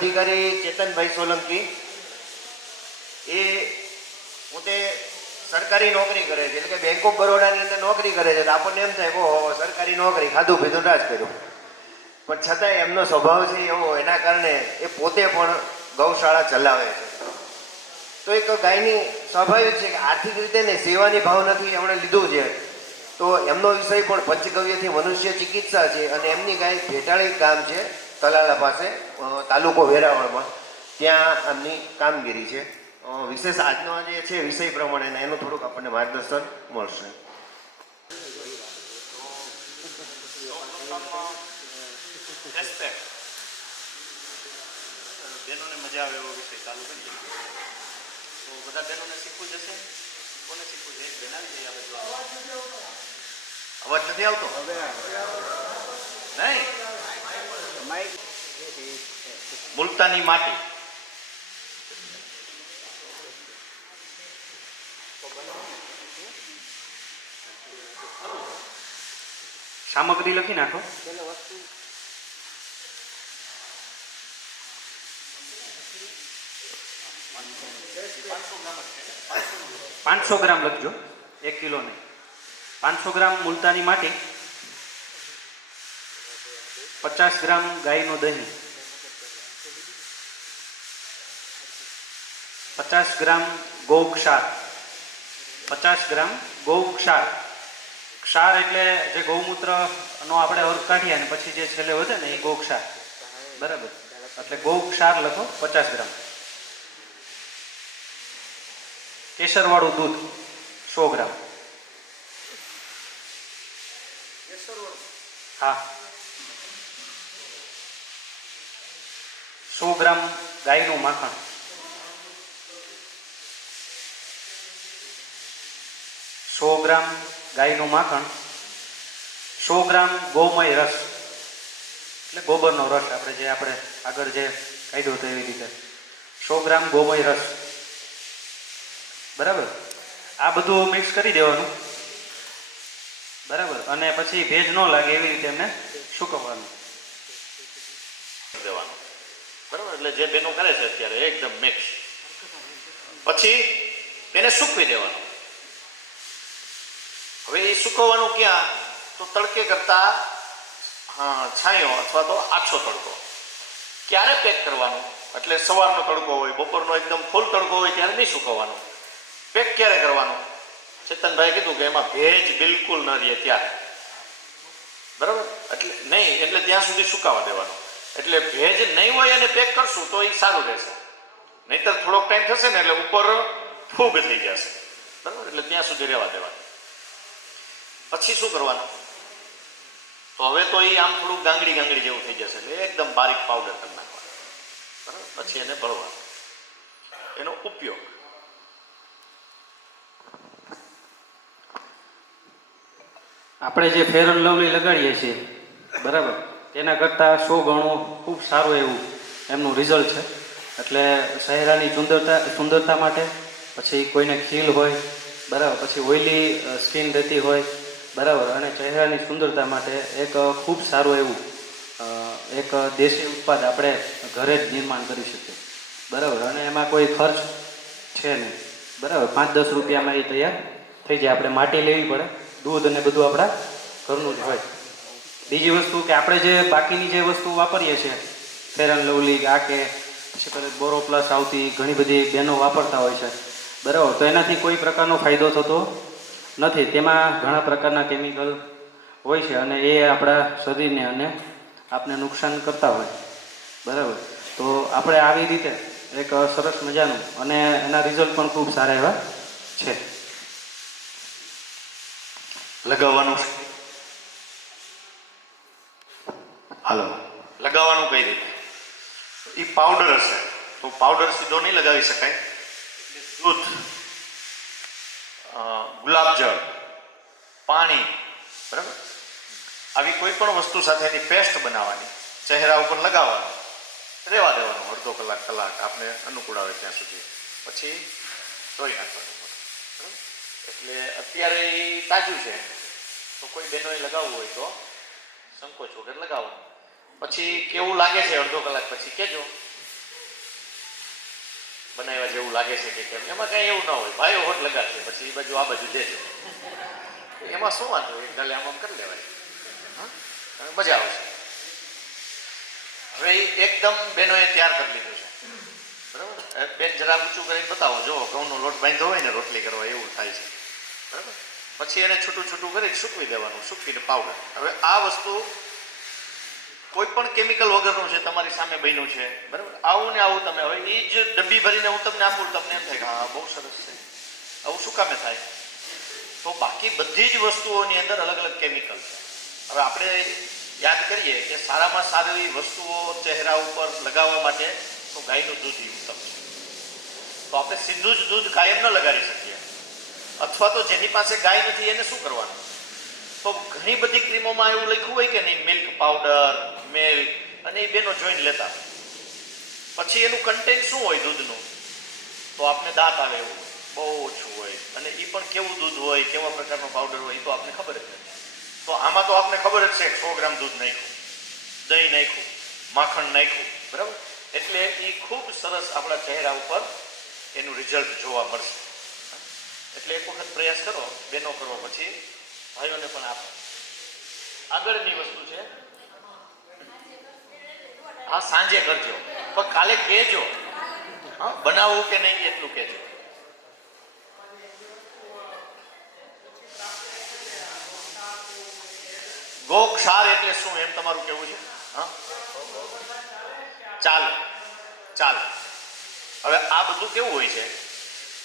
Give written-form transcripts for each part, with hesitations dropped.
અધિકારી ચેતનભાઈ સોલંકી એ પોતે સરકારી નોકરી કરે છે, એટલે કે બેંક ઓફ બરોડાની અંદર નોકરી કરે છે. તો આપણને એમ થાય ઓહો સરકારી નોકરી, ખાધું પીધું રાજ કર્યું, પણ છતાંય એમનો સ્વભાવ છે એવો, એના કારણે એ પોતે પણ ગૌશાળા ચલાવે છે. તો એક ગાયની સ્વાભાવિક છે કે આર્થિક રીતે ને સેવાની ભાવનાથી એમણે લીધું છે. તો એમનો વિષય પણ પંચગવ્યથી મનુષ્ય ચિકિત્સા છે, અને એમની ગાય ભેટાળી ગામ છે તલાલા પાસે, તાલુકો વેરાવળમાં, ત્યાં એમની કામગીરી છે. વિશેષ આજનો જે છે વિષય પ્રમાણે એનું થોડુંક આપણને માર્ગદર્શન મળશે. બહેનોને મજા આવે એવો વિષય ચાલુ કરીએ તો બધા બહેનોને શીખવું જશે. કોને શીખવું છે? એક બેન આવી જાય. આપણે અવાજ નથી આવતો? નહીં. મુલતાની માટી સામગ્રી લખી નાખો. 500 ગ્રામ લખજો, 1 કિલો નહીં. 500 ગ્રામ મુલતાની માટી, 50 ગ્રામ ગાયનું દહીં, 50 ગ્રામ ગૌક્ષાર, 50 ગ્રામ ગૌક્ષાર. ક્ષાર એટલે જે ગૌમૂત્રનો આપણે અર્થ કાઢીએ અને પછી જે છેલ્લે વધે ને એ ગૌક્ષાર, બરાબર? એટલે ગૌક્ષાર લખો 50 ગ્રામ. કેસરવાળું દૂધ 100 ગ્રામ. હા, 100 ગ્રામ ગાયનું માખણ, 100 ગ્રામ ગાયનું માખણ, 100 ગ્રામ ગૌમય રસ એટલે ગોબરનો રસ, આપણે આગળ જે કાઢ્યો હતો એવી રીતે 100 ગ્રામ ગૌમય રસ, બરાબર? આ બધું મિક્સ કરી દેવાનું, બરાબર? અને પછી ભેજ ન લાગે એવી રીતે એમને સૂકવવાનું દેવાનું, બરાબર? એટલે જે બેનો કરે છે અત્યારે એકદમ મિક્સ, પછી એને સૂકવી દેવાનું. હવે એ સૂકવવાનું ક્યાં? તો તડકે કરતા છાંયો અથવા તો આછો તડકો. ક્યારે પેક કરવાનું? એટલે સવારનો તડકો હોય, બપોરનો એકદમ ફૂલ તડકો હોય ત્યારે નહીં સૂકવવાનું. પેક ક્યારે કરવાનું? ચેતનભાઈ કીધું કે એમાં ભેજ બિલકુલ ન રહે ત્યારે, બરાબર? એટલે નહીં, એટલે ત્યાં સુધી સુકાવા દેવાનું. એટલે ભેજ નહીં હોય અને પેક કરશું તો એ સારું રહેશે, નહીતર થોડોક ટાઈમ થશે ને એટલે ઉપર ફૂગ થઈ જશે, બરાબર? એટલે ત્યાં સુધી રહેવા દેવાનું. પછી શું કરવાનું? તો હવે તો એ આમ થોડું ગાંગડી ગાંગડી જેવું થઈ જશે, એટલે એકદમ બારીક પાવડર કરી નાખવાનું, બરાબર? પછી એને ભરવાનું. એનો ઉપયોગ આપણે જે ફેર એન્ડ લવલી લગાડીએ છીએ, બરાબર, તેના કરતાં 100 ગણું ખૂબ સારું એવું એમનું રિઝલ્ટ છે. એટલે ચહેરાની સુંદરતા માટે, પછી કોઈને ખીલ હોય, બરાબર, પછી ઓઇલી સ્કિન રહેતી હોય, બરાબર, અને ચહેરાની સુંદરતા માટે એક ખૂબ સારું એવું એક દેશી ઉત્પાદ આપણે ઘરે જ નિર્માણ કરી શકીએ, બરાબર? અને એમાં કોઈ ખર્ચ છે નહીં, બરાબર? 5-10 રૂપિયામાં એ તૈયાર થઈ જાય. આપણે માટી લેવી પડે, દૂધ અને બધું આપણા ઘરનું જ હોય. બીજી વસ્તુ કે આપણે જે બાકીની જે વસ્તુ વાપરીએ છીએ, ફેર એન્ડ લવલી આ કે પછી પેલી બોરો પ્લસ આવતી ઘણી બધી બહેનો વાપરતા હોય છે, બરાબર? તો એનાથી કોઈ પ્રકારનો ફાયદો થતો નથી. તેમાં ઘણા પ્રકારના કેમિકલ હોય છે અને એ આપણા શરીરને અને આપને નુકસાન કરતા હોય, બરાબર? તો આપણે આવી રીતે એક સરસ મજાનું અને એના રિઝલ્ટ પણ ખૂબ સારા એવા છે. લગાવવાનું હાલો લગાવવાનું કઈ રીતે? એ પાવડર હશે તો પાવડર સીધો નહીં લગાવી શકાય. દૂધ, ગુલાબજળ, પાણી, બરાબર, આવી કોઈ પણ વસ્તુ સાથે એની પેસ્ટ બનાવવાની, ચહેરા ઉપર લગાવવાનું, રહેવા દેવાનું અડધો કલાક આપણે અનુકૂળ આવે ત્યાં સુધી, પછી ધોઈ નાખવાનું, બરાબર? એટલે અત્યારે એ તાજું છે તો કોઈ બહેનોએ લગાવવું હોય તો સંકોચ વગર લગાવવાનું. પછી કેવું લાગે છે અડધો કલાક પછી કહેજો, બનાવ્યા જેવું લાગે છે કે કેમ, એમાં કાંઈ એવું ન હોય. ભાઈઓ હોટ લગાડશે, પછી એ બાજુ આ બાજુ દેજો, એમાં શું વાંધો? એક ગાલે આમ કરી લેવાય, અને મજા આવશે. હવે એ એકદમ બહેનોએ તૈયાર કરી લીધું છે, બરાબર. બેન જરા ઊંચું કરીને બતાવો, જો ઘઉંનો લોટ બાંધ્યો હોય ને રોટલી કરવા એવું થાય છે, બરાબર. પછી એને છૂટું છૂટું કરી સૂકવી દેવાનું, સૂકવીને પાવડર. હવે આ વસ્તુ કોઈ પણ કેમિકલ વગરનું છે, તમારી સામે બન્યું છે, બરાબર. આવું ને આવું તમે, હવે એ જ ડબ્બી ભરીને હું તમને આપું, તમને એમ થાય કે હા બહુ સરસ છે, આવું શું કામે થાય? તો બાકી બધી જ વસ્તુઓની અંદર અલગ અલગ કેમિકલ છે. હવે આપણે યાદ કરીએ કે સારામાં સારી વસ્તુઓ ચહેરા ઉપર લગાવવા માટે તો ગાયનું દૂધ ઉત્તમ છે. તો આપણે સીધું જ દૂધ કાયમ ન લગાડી શકીએ, અથવા તો જેની પાસે ગાય નથી એને શું કરવાનું? તો ઘણી બધી ક્રીમોમાં એવું લખ્યું હોય કે નહીં, મિલ્ક પાવડર, મિલ્ક, અને એ બેનો જોઈને લેતા. પછી એનું કન્ટેન્ટ શું હોય દૂધનું? તો આપણે દાંત આવે એવું બહુ ઓછું હોય, અને એ પણ કેવું દૂધ હોય, કેવા પ્રકારનો પાવડર હોય એ તો આપણે ખબર જ નથી. તો આમાં તો આપણે ખબર જ છે કે 100 ગ્રામ દૂધ નાખ્યું, દહીં નાખ્યું, માખણ નાખ્યું, બરાબર. એટલે એ ખૂબ સરસ આપણા ચહેરા ઉપર એનું રિઝલ્ટ જોવા મળશે. એટલે એક વખત પ્રયાસ કરો, બેનો કરો, પછી ભાઈઓને પણ આપો. આગળની વસ્તુ છે, હા સાંજે કરજો, પણ કાલે કહેજો, હા બનાવવું કે નહીં એટલું કહેજો. ગોક્ષાર એટલે શું એમ તમારું કેવું છે? હા ચાલે ચાલે. હવે આ બધું કેવું હોય છે,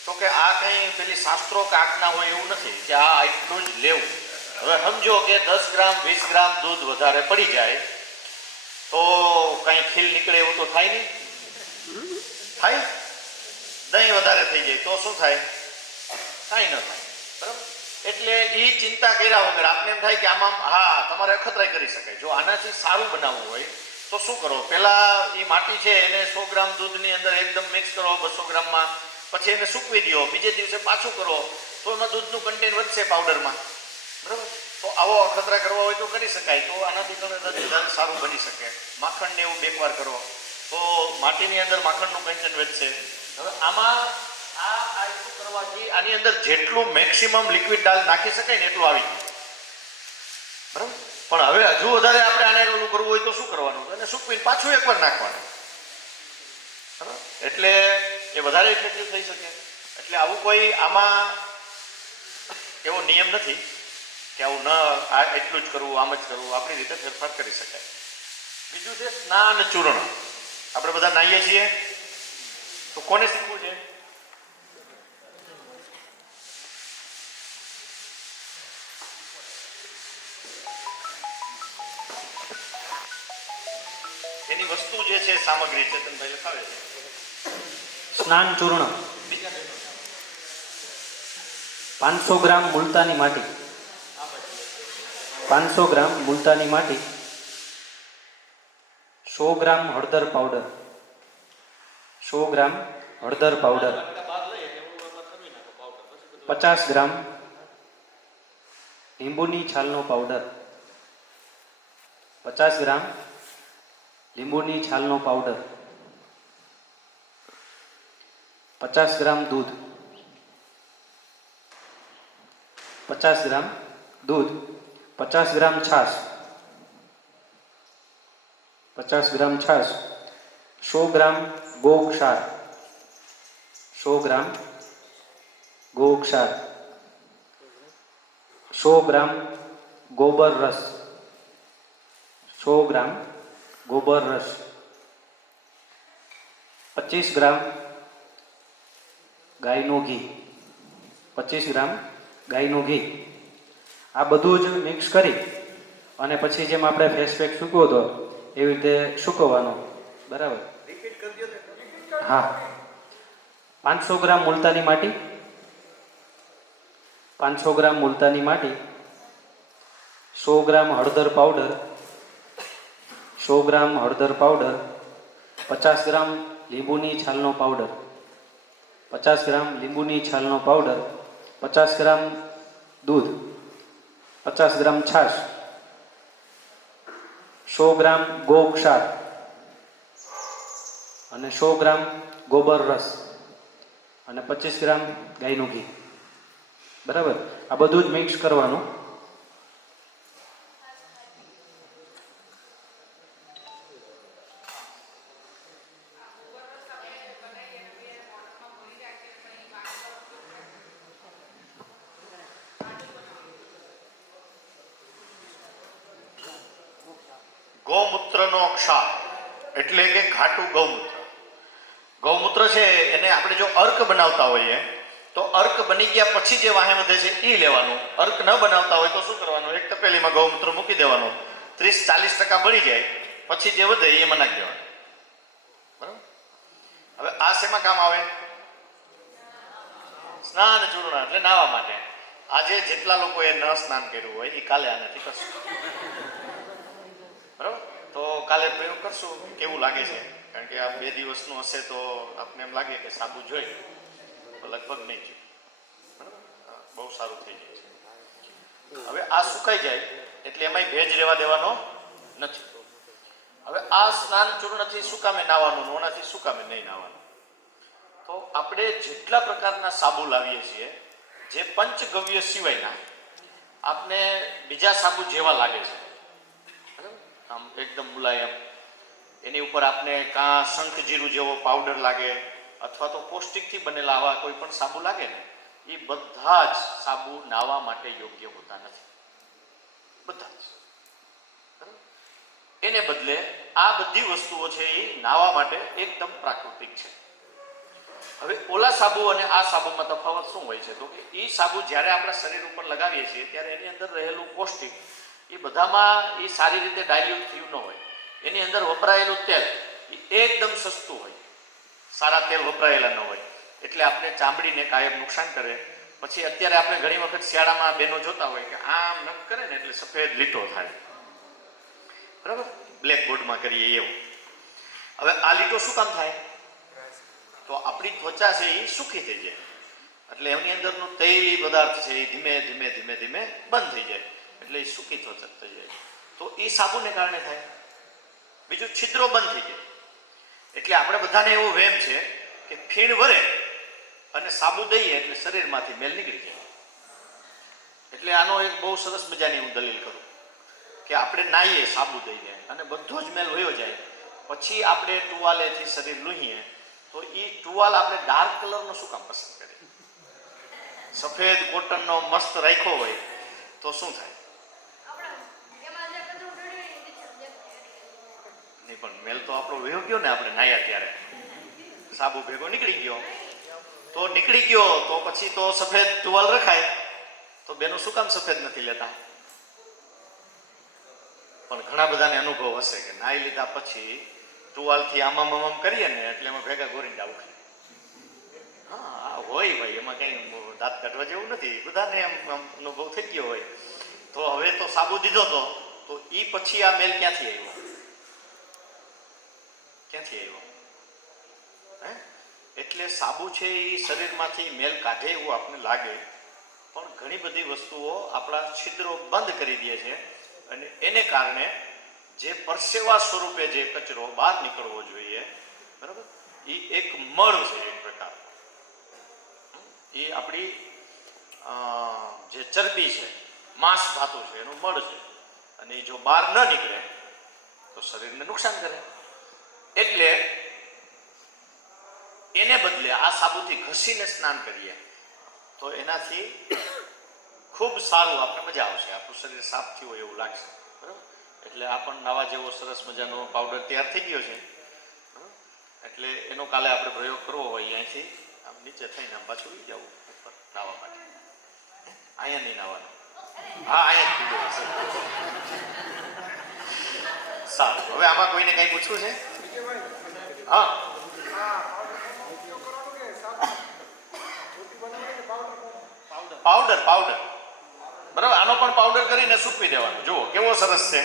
તો કે આ કંઈ પેલી શાસ્ત્રો કે આજ્ઞા હોય એવું નથી કે આ એટલું જ લેવું. હવે સમજો કે 10 ગ્રામ 20 ગ્રામ દૂધ વધારે પડી જાય તો કંઈ ખીલ નીકળે એવું તો થાય નહીં? થાય? દહીં વધારે થઈ જાય તો શું થાય? કાંઈ ન થાય, બરાબર. એટલે એ ચિંતા કર્યા વગર આપને એમ થાય કે આમાં હા તમારે અખતરાઈ કરી શકાય. જો આનાથી સારું બનાવવું હોય તો શું કરો? પહેલા એ માટી છે એને 100 ગ્રામ દૂધની અંદર એકદમ મિક્સ કરો 200 ગ્રામમાં, પછી એને સૂકવી દો, બીજે દિવસે પાછું કરો તો એમાં દૂધનું કન્ટેન્ટ વધશે પાવડરમાં, બરાબર. તો આવો અખતરા કરવા હોય તો કરી શકાય. તો આનાથી ઘણું સારું બની શકે. માખણને એવું બેકવાર કરો તો માટીની અંદર માખણનું કન્ટેન્ટ વધશે. હવે આમાં આ શું કરવાથી આની અંદર જેટલું મેક્સિમમ લિક્વિડ દાળ નાખી શકાય ને એટલું આવી જાય, બરાબર. પણ હવે હજુ વધારે આપણે આને ઓલું કરવું હોય તો શું કરવાનું? એને સૂકવીને પાછું એકવાર નાખવાનું, બરાબર. એટલે એ વધારે ઇફેક્ટિવ થઈ શકે. એટલે આવું કોઈ આમાં એવો નિયમ નથી કે આવું ન એટલું જ કરવું, આમ જ કરવું. આપણી રીતે ફેરફાર કરી શકાય. બીજું છે સ્નાન ચૂર્ણ. આપણે બધા નાહીએ છીએ, તો કોને શીખવું છે? એની વસ્તુ જે છે સામગ્રી ચેતનભાઈ લખાવે છે. સ્નાન ચૂર્ણ 500 ગ્રામ મુલતાની માટી, 500 ગ્રામ મુલતાની માટી, 100 ગ્રામ હળદર પાવડર, 100 ગ્રામ હળદર પાવડર, 50 ગ્રામ લીંબુની છાલનો પાવડર, 50 ગ્રામ લીંબુની છાલનો પાવડર, 50 ગ્રામ દૂધ, 50 ગ્રામ દૂધ, 50 ગ્રામ છાશ, 50 ગ્રામ છાશ, 100 ગ્રામ ગોક્ષાર, 100 ગ્રામ ગોક્ષાર, 100 ગ્રામ ગોબર રસ, 100 ગ્રામ ગોબર રસ, 25 ગ્રામ ગાયનું ઘી, 25 ગ્રામ ગાયનું ઘી. આ બધું જ મિક્સ કરી અને પછી જેમ આપણે ફેસ પેક સૂકવો હતો એવી રીતે સૂકવવાનો, બરાબર. હા. 500 ગ્રામ મુલતાની માટી, 500 ગ્રામ મુલતાની માટી, 100 ગ્રામ હળદર પાવડર, 100 ગ્રામ હળદર પાવડર, 50 ગ્રામ લીંબુની છાલનો પાવડર, 50 ગ્રામ લીંબુની છાલનો પાવડર, 50 ગ્રામ દૂધ, 50 ગ્રામ છાશ, 100 ગ્રામ ગોક્ષાર અને 100 ગ્રામ ગોબર રસ. અને 25 ગ્રામ ગાયનું ઘી. બરાબર, આ બધું જ મિક્સ કરવાનું. ગૌમૂત્રનો ક્ષાર એટલે કે ઘાટું ગૌમૂત્ર. ગૌમૂત્ર છે એને આપણે જો અર્ક બનાવતા હોઈએ તો અર્ક બની ગયા પછી જે વાહે વધે છે એ લેવાનું. અર્ક ન બનાવતા હોય તો શું કરવાનું, એક તપેલીમાં ગૌમૂત્ર મૂકી દેવાનું, 30-40% બળી જાય પછી જે વધે એ એમાં નાખી દેવાનું. બરાબર. હવે આ શેમાં કામ આવે? સ્નાન ચૂર્ણ એટલે નાવા માટે. આજે જેટલા લોકોએ ન સ્નાન કર્યું હોય એ કાલે આનાથી કરશું. બરાબર, તો કાલે પ્રયોગ કરશું કેવું લાગે છે, કારણ કે આ 2 દિવસનું હશે તો આપને એમ લાગે કે સાબુ જોઈ તો લગભગ નહીં જોઈ. બરાબર, બહુ સારું થઈ જાય છે. હવે આ સુકાઈ જાય એટલે એમાંય ભેજ રહેવા દેવાનો નથી. હવે આ સ્નાન ચૂર્ણથી શું કામે નાવાનું, ઓનાથી શું કામે નહીં નાવાનું? તો આપણે જેટલા પ્રકારના સાબુ લાવીએ છીએ જે પંચગવ્ય સિવાયના આપને બીજા સાબુ જેવા લાગે છે, આમ એકદમ મુલાયમ, એની ઉપર આપને કાં શંખ જીરું જેવો પાવડર લાગે અથવા તો પૌષ્ટિકથી બનેલા આવા કોઈ પણ સાબુ લાગે ને, એ બધા જ સાબુ નાવા માટે યોગ્ય હોતા નથી. બધા જ. બરાબર? એને બદલે આ બધી વસ્તુઓ છે એ નાવા માટે એકદમ પ્રાકૃતિક છે. હવે ઓલા સાબુ અને આ સાબુમાં તફાવત શું હોય છે, તો કે એ સાબુ જ્યારે આપણા શરીર ઉપર લગાવીએ છીએ ત્યારે એની અંદર રહેલું પૌષ્ટિક એ બધામાં એ સારી રીતે ડાયલ્યુટ થયું ન હોય. એની અંદર વપરાયેલું તેલ એ એકદમ સસ્તું હોય, સારા તેલ વપરાયેલા ન હોય, એટલે આપણે ચામડીને કાયમ નુકસાન કરે. પછી અત્યારે આપણે ઘણી વખત શિયાળામાં બહેનો જોતા હોય કે આમ નખ કરે ને એટલે સફેદ લીટો થાય. બરાબર, બ્લેકબોર્ડમાં કરીએ એવું. હવે આ લીટો શું કામ થાય? તો આપણી ત્વચા છે એ સુકી થઈ જાય એટલે એમની અંદરનું તૈલી પદાર્થ છે એ ધીમે ધીમે ધીમે ધીમે બંધ થઈ જાય એટલે એ સૂકી ત્વચા થઈ જાય. તો એ સાબુને કારણે થાય. બીજું, છિદ્રો બંધ થઈ જાય. એટલે આપણે બધાને એવો વહેમ છે કે ફીણ વરે અને સાબુ દઈએ એટલે શરીરમાંથી મેલ નીકળી જાય. એટલે આનો એક બહુ સરસ મજાની હું દલીલ કરું કે આપણે નાહીએ સાબુ દઈએ અને બધો જ મેલ વયો જાય, પછી આપણે ટુવાલેથી શરીર લૂહીએ તો એ ટુવાલ આપણે ડાર્ક કલરનો શું કામ પસંદ કરીએ? સફેદ કોટનનો મસ્ત રાખ્યો હોય તો શું થાય? નહીં, પણ મેલ તો આપણો વયો ગયો ને, આપણે નાહ્યા ત્યારે સાબુ ભેગો નીકળી ગયો તો પછી તો સફેદ ટુવાલ રખાય. તો બેનો શું કામ સફેદ નથી લેતા? પણ ઘણા બધાને અનુભવ હશે કે નાહી લીધા પછી ટુવાલથી આમામ કરીએ ને એટલે એમાં ભેગા ગોરિંડા ઉખડે. હા, હોય ભાઈ, એમાં કંઈ દાંત કાઢવા જેવું નથી, બધાને એમ અનુભવ થઈ ગયો હોય. તો હવે તો સાબુ દીધો તો એ પછી આ મેલ ક્યાંથી આવ્યો? હે? એટલે સાબુ છે એ શરીરમાંથી મેલ કાઢે એવું આપણને લાગે, પણ ઘણી બધી વસ્તુઓ આપણા છિદ્રો બંધ કરી દે છે અને એને કારણે જે પરસેવા સ્વરૂપે જે કચરો બહાર નીકળવો જોઈએ, બરાબર, એ એક મળ છે, એક પ્રકાર એ આપણી જે ચરબી છે, માંસ ધાતુ છે, એનું મળ છે, અને એ જો બહાર ન નીકળે તો શરીરને નુકસાન કરે. એટલે એને બદલે આ સાબુથી ઘસીને સ્નાન કરીએ તો એનાથી ખૂબ સારું, આપણે મજા આવશે, આપણું શરીર સાફ થયું હોય એવું લાગશે. બરાબર, એટલે આ પણ નવા જેવો સરસ મજાનો પાવડર તૈયાર થઈ ગયો છે. એટલે એનો કાલે આપણે પ્રયોગ કરવો હોય અહીંથી આમ નીચે થઈને આમ પાછું ઉઈ જવું ઉપર નાવા માટે. અહીંયા નહીં નાવાનું, હા અહીંયા જ પીડો હશે. સારું, હવે આમાં કોઈને કંઈ પૂછવું છે? હા, પાવડર બરાબર, આનો પણ પાવડર કરીને સૂકવી દેવાનો. જુઓ કેવો સરસ છે.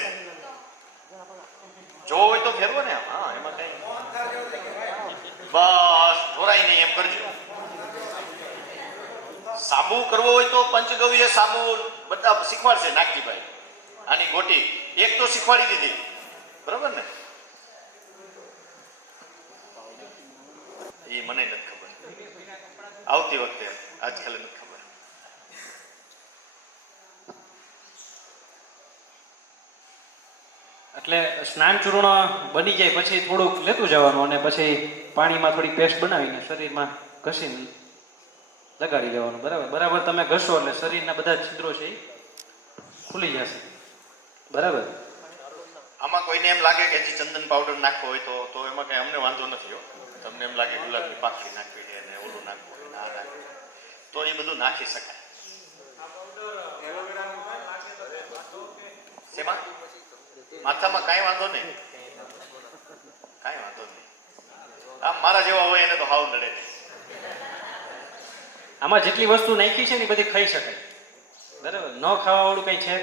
જો હોય તો ફેરવો ને. હા, એમાં કઈ બસ ઢોરાય નહીં એમ કરજો. સાબુ કરવો હોય તો પંચગવ્ય સાબુ બધા શીખવાડશે નાગજીભાઈ. આની ગોટી એક તો શીખવાડી દીધી, બરાબર ને? એ મને નથી ખબર. આવતી વખતે આજકાલ નથી ખબર. એટલે સ્નાન ચૂર્ણ બની જાય પછી થોડુંક લેતું જવાનું અને પછી પાણીમાં થોડી પેસ્ટ બનાવીને શરીરમાં ઘસીને લગાડી દેવાનું. બરાબર બરાબર તમે ઘસો એટલે શરીરના બધા છિદ્રો છે એ ખુલી જશે. બરાબર. આમાં કોઈને એમ લાગે કે હજી ચંદન પાવડર નાખવો હોય તો એમાં કઈ અમને વાંધો નથી હો. તમને એમ લાગે ગુલાબની પાખી નાખવી છે અને ઓલું નાખવું હોય આ નાખવું તો એ બધું નાખી શકાય. શેમાં? માથામાં કાંઈ વાંધો નહીં, કાંઈ વાંધો નહીં. આમ મારા જેવા હોય એને તો હાવ નડે નહીં. આમાં જેટલી વસ્તુ નાખી છે ને એ બધી ખાઈ શકાય. બરાબર. ન ખાવા વાળું કઈ છે?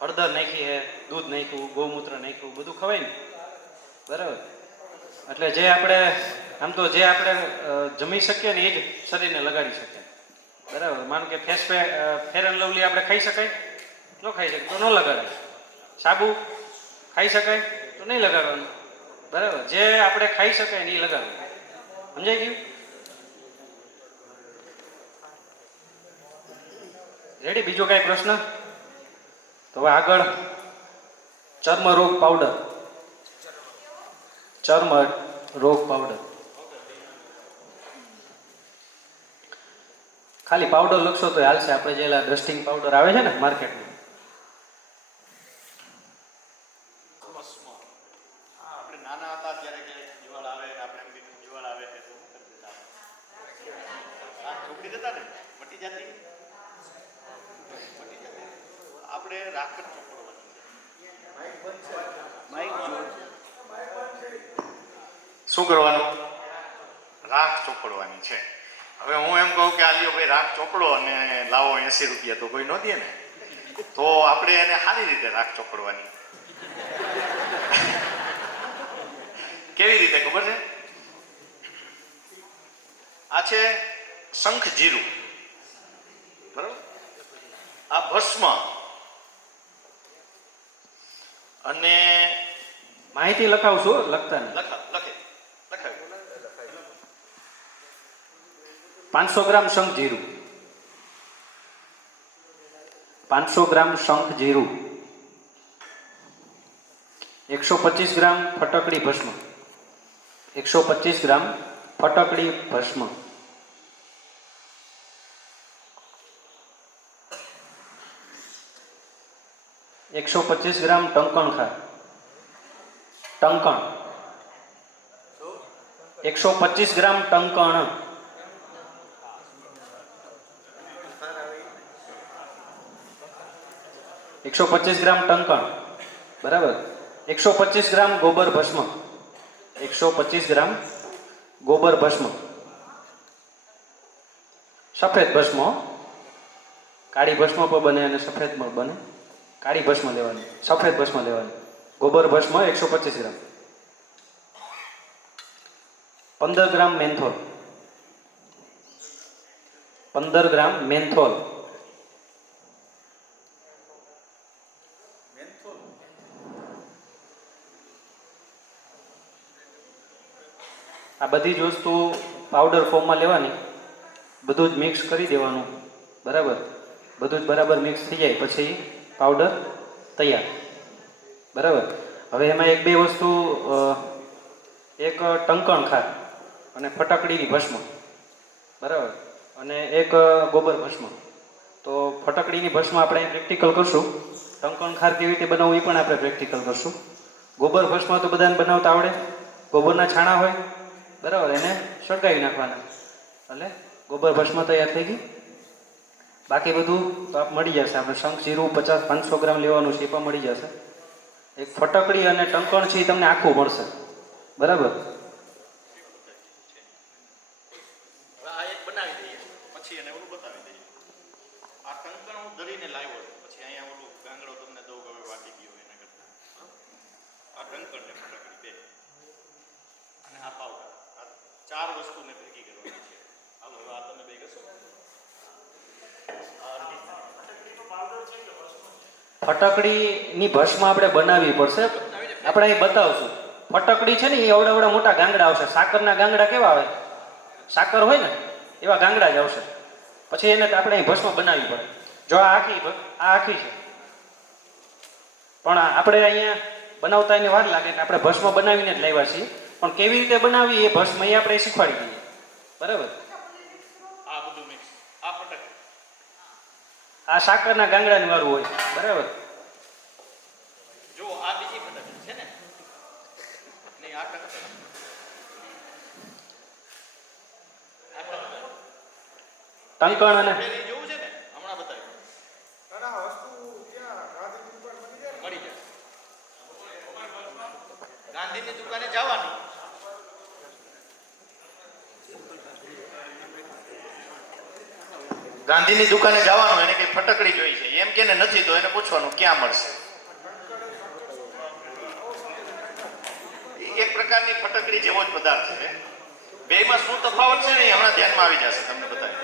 હળદર નાખી છે, દૂધ નાખ્યું, ગૌમૂત્ર નાખ્યું, બધું ખવાય ને. બરાબર. એટલે જે આપણે આમ તો જે આપણે જમી શકીએ ને એ જ શરીરને લગાડી શકીએ. બરાબર. માનો કે ફેર એન્ડ લવલી આપણે ખાઈ શકાય? ન ખાઈ શકીએ તો ન લગાડાય. સાબુ ખાઈ શકાય તો નહીં લગાડવાનું. બરાબર. જે આપણે ખાઈ શકાય ને એ લગાડવાનું. સમજાઈ ગયું? રેડી? બીજો કઈ પ્રશ્ન? તો હવે આગળ ચર્મરોગ પાવડર. ચર્મ રોગ પાવડર. ખાલી પાવડર લખશો તો હાલશે. આપણે જે ડસ્ટિંગ પાવડર આવે છે ને માર્કેટમાં. આપણે નાના હતા ત્યારે કે જીવાળ આવે આપણે એમ કીધું જીવાળ આવે કે ચોપડી દેતા ને મટી જતી. આપણે રાખ જ ચોપડવાની. શું કરવાનું? રાખ ચોપડવાની છે. હવે હું એમ કહું કે આલિયો ભાઈ રાખ ચોપડો અને લાવો 80 રૂપિયા તો કોઈ ન દે ને, તો આપણે એને સારી રીતે રાખ ચોપડવાની. કેવી રીતે ખબર છે? આ છે શંખ જીરું. બરાબર. આ ભસ્મ અને માહિતી લખાવશું, લખતા નહીં. લખાય 500 ગ્રામ શંખ જીરું. 500 ગ્રામ શંખ જીરું. 125 ગ્રામ ફટકડી ભસ્મ. 125 ગ્રામ ફટકડી ભસ્મ. 125 ગ્રામ ટંકણ ખાર. ટંકણ. 125 ગ્રામ ટંકણ. 125 ગ્રામ ટંકણ. બરાબર. 125 ગ્રામ ગોબર ભસ્મ. 125 ગ્રામ ગોબર ભસ્મ. સફેદ ભસ્મ. કાળી ભસ્મ પણ બને અને સફેદ પણ બને. કાળી ભસ્મ લેવાની, સફેદ ભસ્મ લેવાની. ગોબર ભસ્મ 125 ગ્રામ. 15 ગ્રામ મેન્થોલ. 15 ગ્રામ મેન્થોલ. આ બધી જ વસ્તુ પાવડર ફોર્મમાં લેવાની. બધું જ મિક્સ કરી દેવાનું. બરાબર. બધું જ બરાબર મિક્સ થઈ જાય પછી પાવડર તૈયાર. બરાબર. હવે એમાં એક બે વસ્તુ, એક ટંકણ ખાર અને ફટકડીની ભસ્મ. બરાબર. અને એક ગોબર ભસ્મ. તો ફટકડીની ભસ્મ આપણે પ્રેક્ટિકલ કરશું. ટંકણ ખાર કેવી રીતે બનાવવું એ પણ આપણે પ્રેક્ટિકલ કરશું. ગોબર ભસ્મ તો બધાને બનાવતા આવડે. ગોબરના છાણા હોય. બરાબર. એને સળગાવી નાખવાના એટલે ગોબર ભસ્મ તૈયાર થઈ ગઈ. બાકી બધું તો આપ મળી જશે. આપણે શંખ જીરું 500 ગ્રામ લેવાનું છે એ પણ મળી જશે. એક ફટકડી અને ટંકણ છે એ તમને આખું મળશે. બરાબર. આ એક બનાવી દઈએ પછી એને ઓલું બતાવી દઈએ. આ કંકણ હું ધરીને લાવ્યો છું પછી અહીંયા ઓલું ગાંગડો તમને દઉં કે હવે વાટી ગયો એના કરતા. આ કંકણ ને ફટકડી બે અને આ પાવડર, આ 4 વસ્તુને ભેગી કરવાની છે. હાલો હવે આ તમે બે કરશો. ફટકડીની ભસ્મ આપણે બનાવવી પડશે. આપણે અહીં બતાવશું. ફટકડી છે ને એ અવડા મોટા ગાંગડા આવશે. સાકરના ગાંગડા કેવા આવે? સાકર હોય ને એવા ગાંગડા જ આવશે. પછી એને આપણે અહીં ભસ્મ બનાવવી પડે. જો આ આખી છે, પણ આપણે અહીંયા બનાવતા એને વાર લાગે એટલે આપણે ભસ્મ બનાવીને જ લાવ્યા છીએ. પણ કેવી રીતે બનાવી એ ભસ્મ એ આપણે શીખવાડી દઈએ. બરાબર. આ બધું મિક્સ, આ ફટક આ સાકરના ગાંગડાની વાળું હોય. બરાબર. જો આ બીજી ફટક છે ને, નહીં આ ફટક ટંકણ અને જોવું છે ને, હમણાં બતાવ્યું મળી જાય. ગાંધીની દુકાને જવાનું, ગાંધીની દુકાને જવાનું, એને કઈ ફટકડી જોઈ છે એમ કે નથી તો એને પૂછવાનું ક્યાં મળશે. એક પ્રકારની ફટકડી જેવો જ પદાર્થ છે. બેમાં શું તફાવત છે ને એ હમણાં ધ્યાનમાં આવી જશે તમને બતાવી.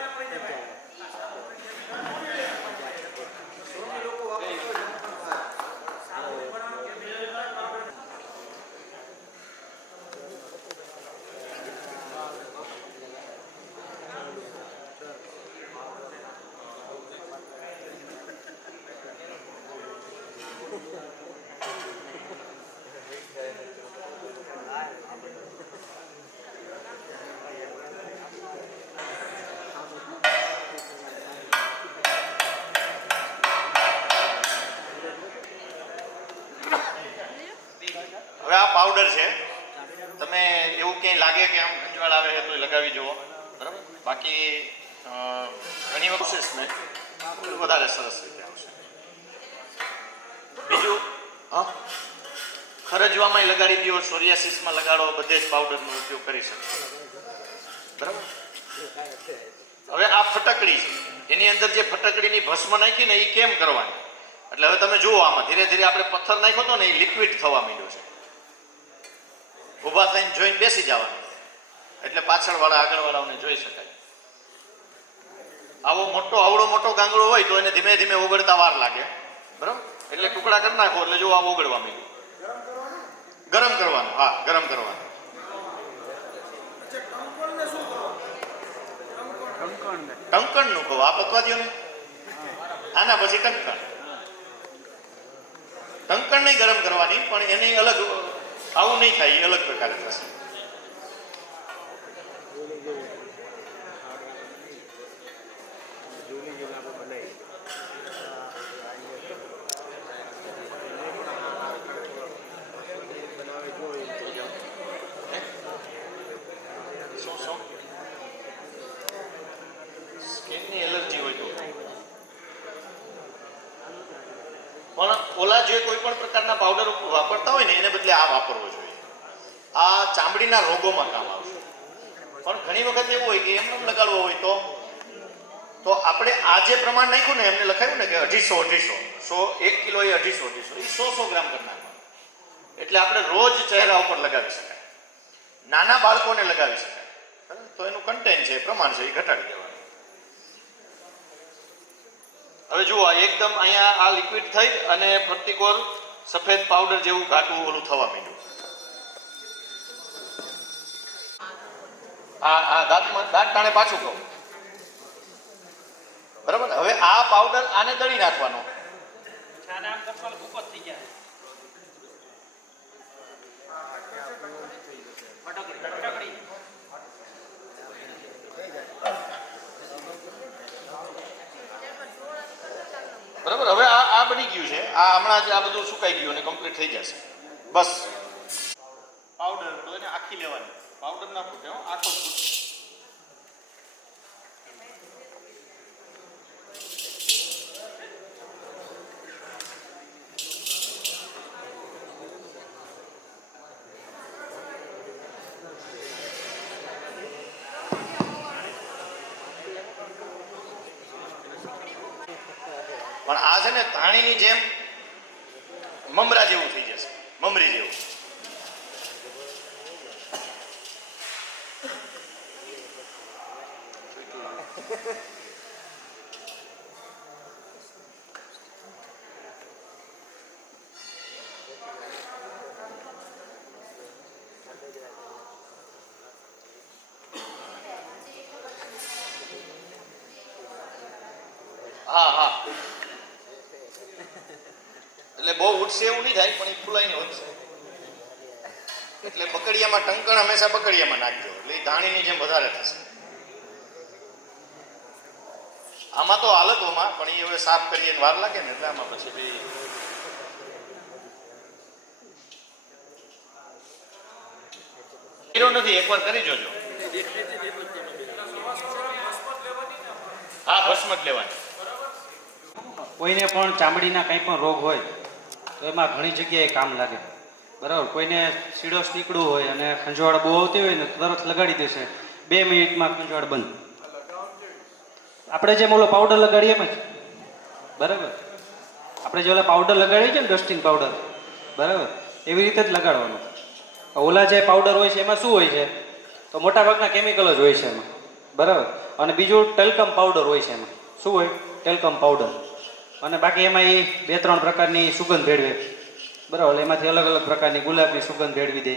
હવે આ પાવડર છે, તમે એવું ક્યાંય લાગે કે આમ ખંજવાળ આવે છે તો એ લગાવી જુઓ. બરાબર. બાકી ઘણી વખત ને વધારે સરસ રીતે આવશે. બીજું ખરજવામાં લગાડી દો, સોરિયાસિસમાં લગાડો, બધે જ પાવડરનો ઉપયોગ કરી શકો. બરાબર. હવે આ ફટકડી છે, એની અંદર જે ફટકડીની ભસ્મ નાખી ને એ કેમ કરવાની, એટલે હવે તમે જુઓ આમાં ધીરે ધીરે આપણે પથ્થર નાખ્યો હતો ને એ લિક્વિડ થવા માંડ્યો છે. ઊભા થઈને જોઈને બેસી જવાનું, એટલે પાછળવાળા આગળવાળાઓને જોઈ શકાય. આવો આવડો મોટો ગાંગડો હોય તો એને ધીમે ધીમે ઓગળતા વાર લાગે. બરાબર. એટલે ટુકડા કરી નાખો એટલે જો આ ઓગળવા માંડ્યું. ગરમ કરવાનું, હા ગરમ કરવાનું. ટંકણ નું કહો, આ પતવા દો ને. આના પછી ટંકણ નહીં ગરમ કરવાની, પણ એની અલગ આવું નહીં થાય, એ અલગ પ્રકારે થશે. સ્કિનની એલર્જી હોય તો પણ ઓલા જે કોઈ પણ પ્રકારના પાવડર વાપરતા હોય ને એને બદલે આ વાપરવો જોઈએ. આ ચામડીના રોગોમાં કામ આવશે. પણ ઘણી વખત એવું હોય કે એમને લગાડવો હોય તો આપણે આ જે પ્રમાણ નાખ્યું ને એમને લખાયું ને કે 100 1 કિલો એ 150 એ 100 ગ્રામ કરી નાખવાનું. એટલે આપણે રોજ ચહેરા ઉપર લગાવી શકાય, નાના બાળકોને લગાવી શકાય. તો એનું કન્ટેન્ટ છે, પ્રમાણ છે, એ ઘટાડી દેવાનું. હવે જુઓ એકદમ અહીંયા આ લિક્વિડ થઈ અને ફરતી કોર સફેદ પાવડર જેવું ઘાટું ઓલું થવા માંડ્યું. આ દાંત ટાણે પાછું કહું. બરાબર. હવે આ પાવડર આને દળી નાખવાનો. બરાબર. હવે આ બની ગયું છે, આ હમણાં જ આ બધું સુકાઈ ગયું અને કમ્પ્લીટ થઈ જશે. બસ પાવડર તો એને આખી લેવાની, પાવડર ના ફૂટે, આખો ફૂટ. પણ આ છે ને ધાણીની જેમ મમરા જેવું થઈ જશે, મમરી જેવું. હા હા એટલે બહુ ઉઠશે એવું નહીં થાય પણ એ ફૂલાઈને વધશે. એટલે બકડિયામાં ટંકણ હંમેશા બકડિયામાં નાખજો એટલે એ ધાણીની જેમ વધારે થશે. આમાં તો હાલતોમાં પણ એ હવે સાફ કરીએ વાર લાગે ને એટલે આમાં પછી બી નથી. એકવાર કરી જોજો. હા ભસ્મ જ લેવાની. કોઈને પણ ચામડીના કંઈ પણ રોગ હોય તો એમાં ઘણી જગ્યાએ કામ લાગે. બરાબર, કોઈને સીડો નીકળવું હોય અને ખંજવાળ બહુ આવતી હોય ને તરત લગાડી દેશે, 2 મિનિટમાં ખંજવાળ બંધ. આપણે જેમ ઓલો પાવડર લગાડીએ એમ જ, બરાબર, આપણે જે ઓલા પાવડર લગાડીએ છીએ ને ડસ્ટિંગ પાવડર, બરાબર, એવી રીતે જ લગાડવાનો. ઓલા જે પાવડર હોય છે એમાં શું હોય છે તો મોટાભાગના કેમિકલ જ હોય છે એમાં, બરાબર. અને બીજું ટેલ્કમ પાવડર હોય છે એમાં. શું હોય? Talcum powder. અને બાકી એમાં એ 2-3 પ્રકારની સુગંધ ભેળવે, બરાબર. એમાંથી અલગ અલગ પ્રકારની ગુલાબની સુગંધ ભેળવી દે.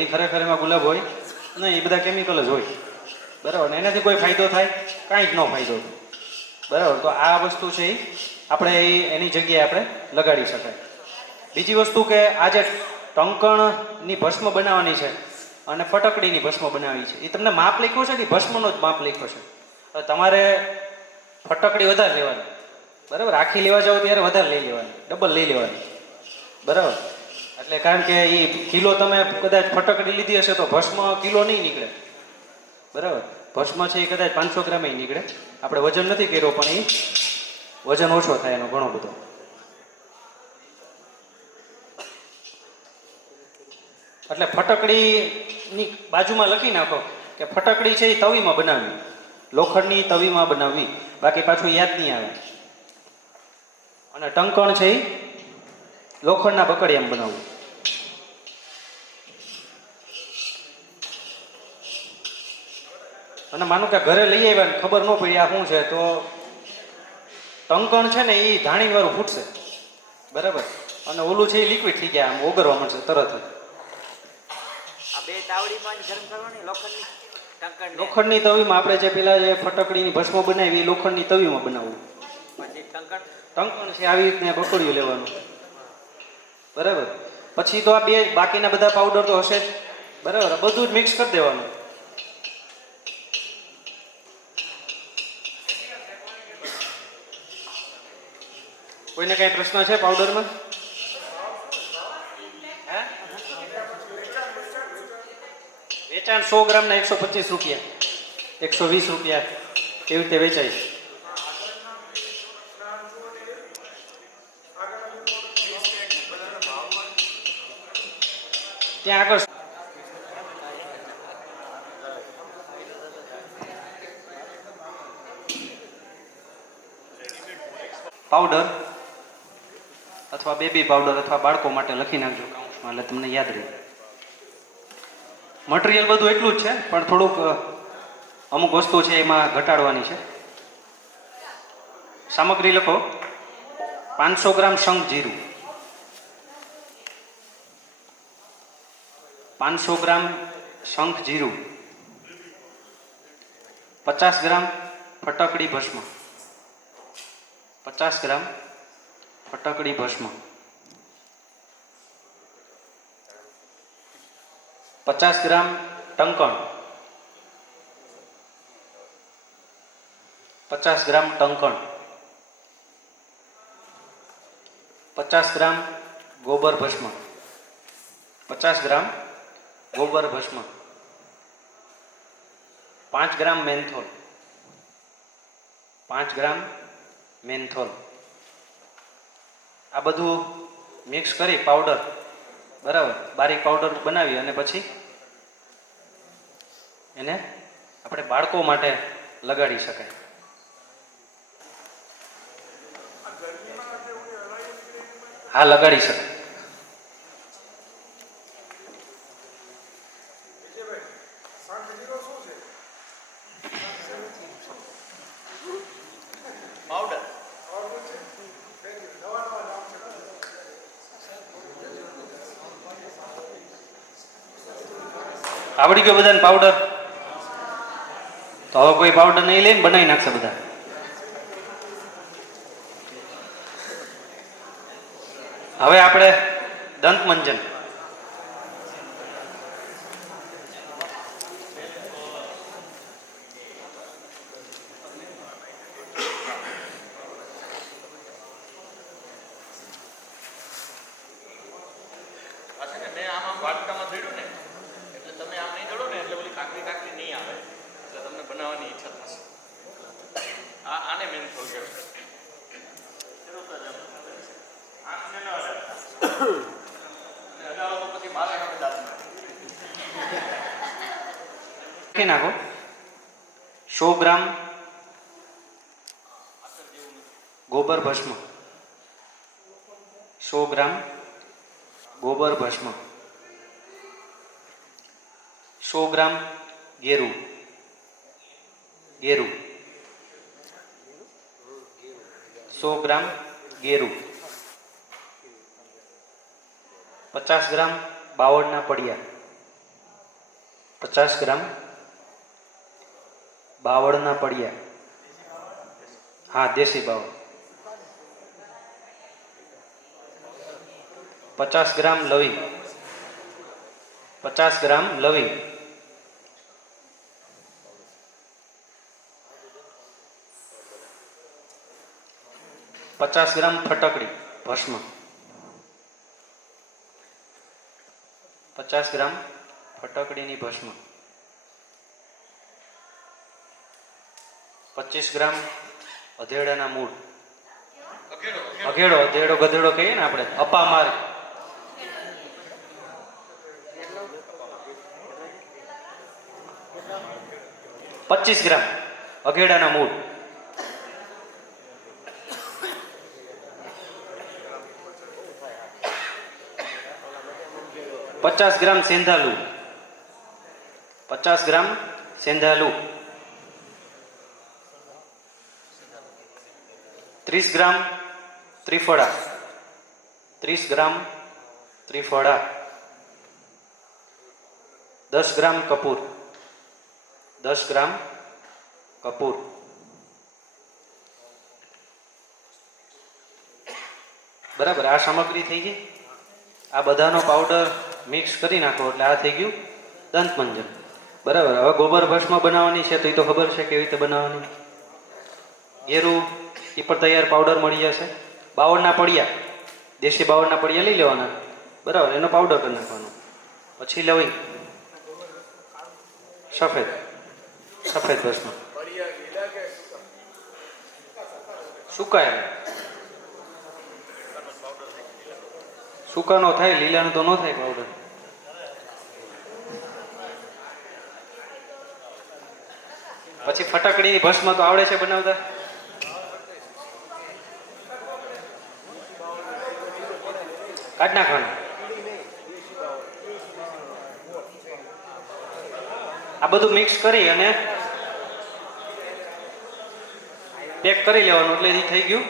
એ ખરેખર એમાં ગુલાબ હોય નહીં, એ બધા કેમિકલ જ હોય, બરાબર. ને એનાથી કોઈ ફાયદો થાય? કાંઈ જ ન ફાયદો, બરાબર. તો આ વસ્તુ છે એ આપણે એની જગ્યાએ આપણે લગાડી શકાય. બીજી વસ્તુ કે આ જે ટંકણની ભસ્મ બનાવવાની છે અને ફટકડીની ભસ્મ બનાવવી છે, એ તમને માપ લખ્યું છે કે ભસ્મનો જ માપ લખ્યો છે? તો તમારે ફટકડી વધારે લેવાની, બરાબર. આખી લેવા જાવ ત્યારે વધારે લઈ લેવાની, ડબલ લઈ લેવાની, બરાબર. એટલે કારણ કે એ કિલો તમે કદાચ ફટકડી લીધી હશે તો ભસ્મ કિલો નહીં નીકળે, બરાબર. ભસ્મ છે એ કદાચ 500 ગ્રામ નીકળે. આપણે વજન નથી કર્યો પણ એ વજન ઓછો થાય એનો ઘણો બધો. એટલે ફટકડીની બાજુમાં લખી નાખો કે ફટકડી છે એ તવીમાં બનાવવી, લોખંડની તવીમાં બનાવવી, બાકી પાછું યાદ નહીં આવે. અને ટંકણ છે એ લોખંડના બકડિયામાં બનાવવું. અને માનો કે ઘરે લઈ આવ્યા ને ખબર ન પડી આ શું છે તો ટંકણ છે ને એ ધાણીવાળું ફૂટશે, બરાબર. અને ઓલું છે એ લિક્વિડ થઈ ગયા, આમ ઓગળવા મળશે તરત જ. લોખંડની તવીમાં આપણે જે પેલા જે ફટકડીની ભસ્મ બનાવી એ લોખંડની તવીમાં બનાવવું. ટંકણ છે આવી રીતના બકડિયું લેવાનું, બરાબર. પછી તો આ બે બાકીના બધા પાવડર તો હશે જ, બરાબર. બધું જ મિક્સ કરી દેવાનું. કોઈને કઈ પ્રશ્ન છે પાવડરમાં? વેચાણ 100 ગ્રામના 125 રૂપિયા, 120 રૂપિયા એવી રીતે વેચાય છે. ત્યાં આગળ પાવડર અથવા બેબી પાવડર અથવા બાળકો માટે લખી નાખજો કાઉન્સમાં, એટલે તમને યાદ રહે. મટીરિયલ બધું એટલું જ છે પણ થોડુંક અમુક વસ્તુ છે એમાં ઘટાડવાની છે. સામગ્રી લખો: 500 ગ્રામ શંખ જીરું, 500 ગ્રામ શંખ જીરું, 50 ગ્રામ ફટકડી ભસ્મ, 50 ગ્રામ ફટકડી ભસ્મ, 50 ગ્રામ ટંકણ, 50 ગ્રામ ટંકણ, 50 ગ્રામ ગોબર ભસ્મ, 50 ગ્રામ ગોબર ભસ્મ, 5 ગ્રામ મેન્થોલ, 5 ગ્રામ મેન્થોલ. આ બધું મિક્સ કરી પાવડર, બરાબર, બારીક પાવડર બનાવી અને પછી એને આપણે બાળકો માટે લગાડી શકાય. હા, લગાડી શકાય. પાવડર આવડી ગયો બધાને પાવડર? તો હવે કોઈ પાવડર નહીં લઈને બનાવી નાખશે બધા. હવે આપણે દંતમંજન. આ છે ને મેં આમાં વાટકામાં દોડ્યું ને એટલે તમે આમ નહીં દોડો ને એટલે ઓલી કાકરી કાકરી નહીં આવે એટલે તમને બનાવવાની ઈચ્છા થશે. આને મેન થોડું કહેવાય. આંખને ન અડાડતા. અને અડાડો તો પછી મારે આપણે દાંત નાખી નાખો. 100 ગ્રામ ગોબર ભસ્મ. 100 ગ્રામ ગોબર ભસ્મ. 100 ગ્રામ ગેરું. ગેરું. 100 ગ્રામ ગેરું. 50 ગ્રામ બાવળના પડિયા. 50 ગ્રામ બાવળના પડિયા. હા, દેશી બાવળ. 50 ગ્રામ લવિંગ. 50 ગ્રામ લવિંગ. 50 ગ્રામ ફટકડી ભસ્મ. 50 ગ્રામ ફટકડીની ભસ્મ. 25 ગ્રામ અધેડાના મૂળ. અઘેડો અધેડો ગધેડો કહીએ ને આપણે, અપામાર. 25 ગ્રામ અઘેડાના મૂળ. 50 ગ્રામ સેંધાલુ. 50 ગ્રામ સેંધાલુ. 30 ગ્રામ ત્રિફળા. 30 ગ્રામ ત્રિફળા. 10 ગ્રામ કપૂર. 10 ગ્રામ કપૂર. બરાબર, આ સામગ્રી થઈ ગઈ. આ બધાનો પાવડર મિક્સ કરી નાખો એટલે આ થઈ ગયું દંતમંજન. બરાબર, હવે ગોબર ભસ્મ બનાવવાની છે તો એ તો ખબર છે કેવી રીતે બનાવવાની. ગેરું એ પણ તૈયાર પાવડર મળી જશે. બાવળના પડિયા, દેશી બાવળના પડિયા લઈ લેવાના. બરાબર, એનો પાવડર કરી નાખવાનો. પછી લવિંગ, સફેદ સફેદ ભસ્મ. સુકાયેલા. સૂકાનો થાય, લીલાનો તો ન થાય પાવડર. પછી ફટાકડીની ભસ્મ તો આવડે છે બનાવતા? કાઢ નાખવાનું. આ બધું મિક્સ કરી અને પેક કરી લેવાનું એટલે એ થઈ ગયું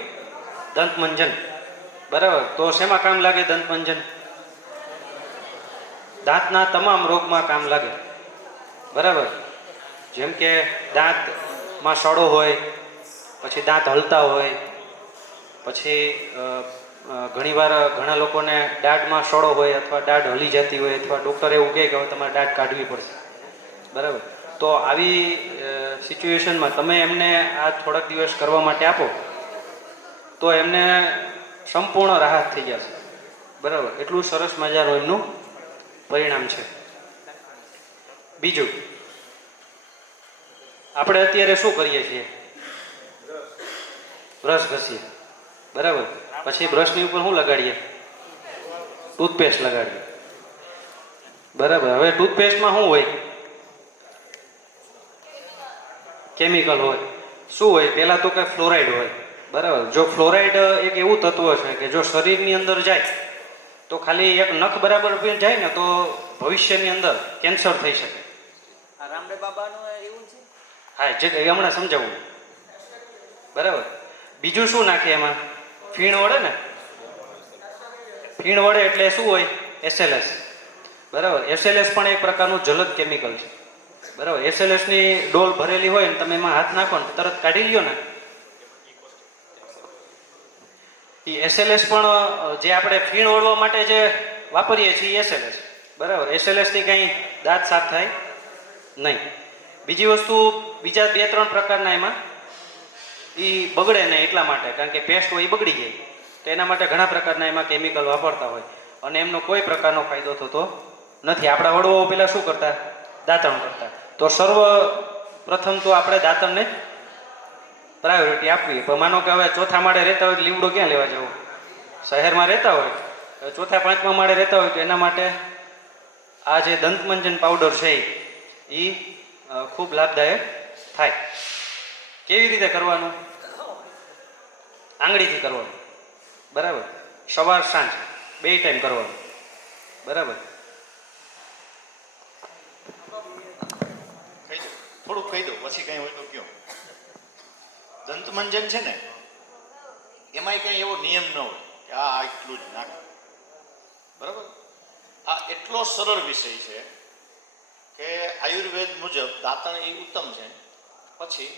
દંતમંજન. બરાબર, તો શેમાં કામ લાગે દંતમંજન? દાંતના તમામ રોગમાં કામ લાગે. બરાબર, જેમ કે દાંતમાં સડો હોય, પછી દાંત હલતા હોય, પછી ઘણીવાર ઘણા લોકોને દાઢમાં સડો હોય અથવા દાઢ હલી જતી હોય અથવા ડૉક્ટર એવું કહે કે હવે તમારે દાઢ કાઢવી પડશે. બરાબર, તો આવી સિચ્યુએશનમાં તમે એમને આ થોડાક દિવસ કરવા માટે આપો તો એમને સંપૂર્ણ રાહત થઈ જશે. બરાબર, એટલું સરસ મજાનું એમનું પરિણામ છે. બીજું, આપણે અત્યારે શું કરીએ છીએ? બ્રશ ઘસીએ. બરાબર, પછી બ્રશની ઉપર શું લગાડીએ? ટૂથપેસ્ટ લગાડીએ. બરાબર, હવે ટૂથપેસ્ટમાં શું હોય? કેમિકલ હોય. શું હોય? પહેલાં તો કંઈ ફ્લોરાઇડ હોય. બરાબર, જો ફ્લોરાઇડ એક એવું તત્વ છે કે જો શરીરની અંદર જાય તો ખાલી એક નખ બરાબર જાય ને તો ભવિષ્યની અંદર કેન્સર થઈ શકે. રામદેવ બાબાનું એવું છે. હા, જે હમણાં સમજાવું. બરાબર, બીજું શું નાખે એમાં? ફીણ વળે ને. ફીણ વળે એટલે શું હોય? SLS. બરાબર, SLS પણ એક પ્રકારનું જલદ કેમિકલ છે. બરાબર, SLSની ડોલ ભરેલી હોય ને તમે એમાં હાથ નાખો ને તરત કાઢી લ્યો ને એ એસએલએસ પણ જે આપણે ફીણ ઓળવા માટે જે વાપરીએ છીએ એસએલએસ, બરાબર. એસએલએસથી કંઈ દાંત સાફ થાય નહીં. બીજી વસ્તુ, બીજા 2-3 પ્રકારના એમાં એ બગડે નહીં એટલા માટે, કારણ કે પેસ્ટ હોય એ બગડી જાય, તો એના માટે ઘણા પ્રકારના એમાં કેમિકલ વાપરતા હોય અને એમનો કોઈ પ્રકારનો ફાયદો થતો નથી. આપણા વડવાઓ પેલા શું કરતા? દાંતણ કરતા. તો સર્વ પ્રથમ તો આપણે દાંતણને પ્રાયોરિટી આપવી. પણ માનો કે હવે ચોથા માળે રહેતા હોય તો લીમડો ક્યાં લેવા જવો? શહેરમાં રહેતા હોય, ચોથા 5મા માળે રહેતા હોય તો એના માટે આ જે દંતમંજન પાવડર છે એ ખૂબ લાભદાયક થાય. કેવી રીતે કરવાનું? આંગળીથી કરવાનું, બરાબર. સવાર સાંજ 2 ટાઈમ કરવાનું, બરાબર. કહી દો, થોડુંક કહી દો, પછી કંઈ હોય તો કયો. દંતમંજન છે ને, એમાંય કંઈ એવો નિયમ ન હોય કે આ એટલું જ નાખ, બરાબર. આ એટલો સરળ વિષય છે કે આયુર્વેદ મુજબ દાંતણ એ ઉત્તમ છે. પછી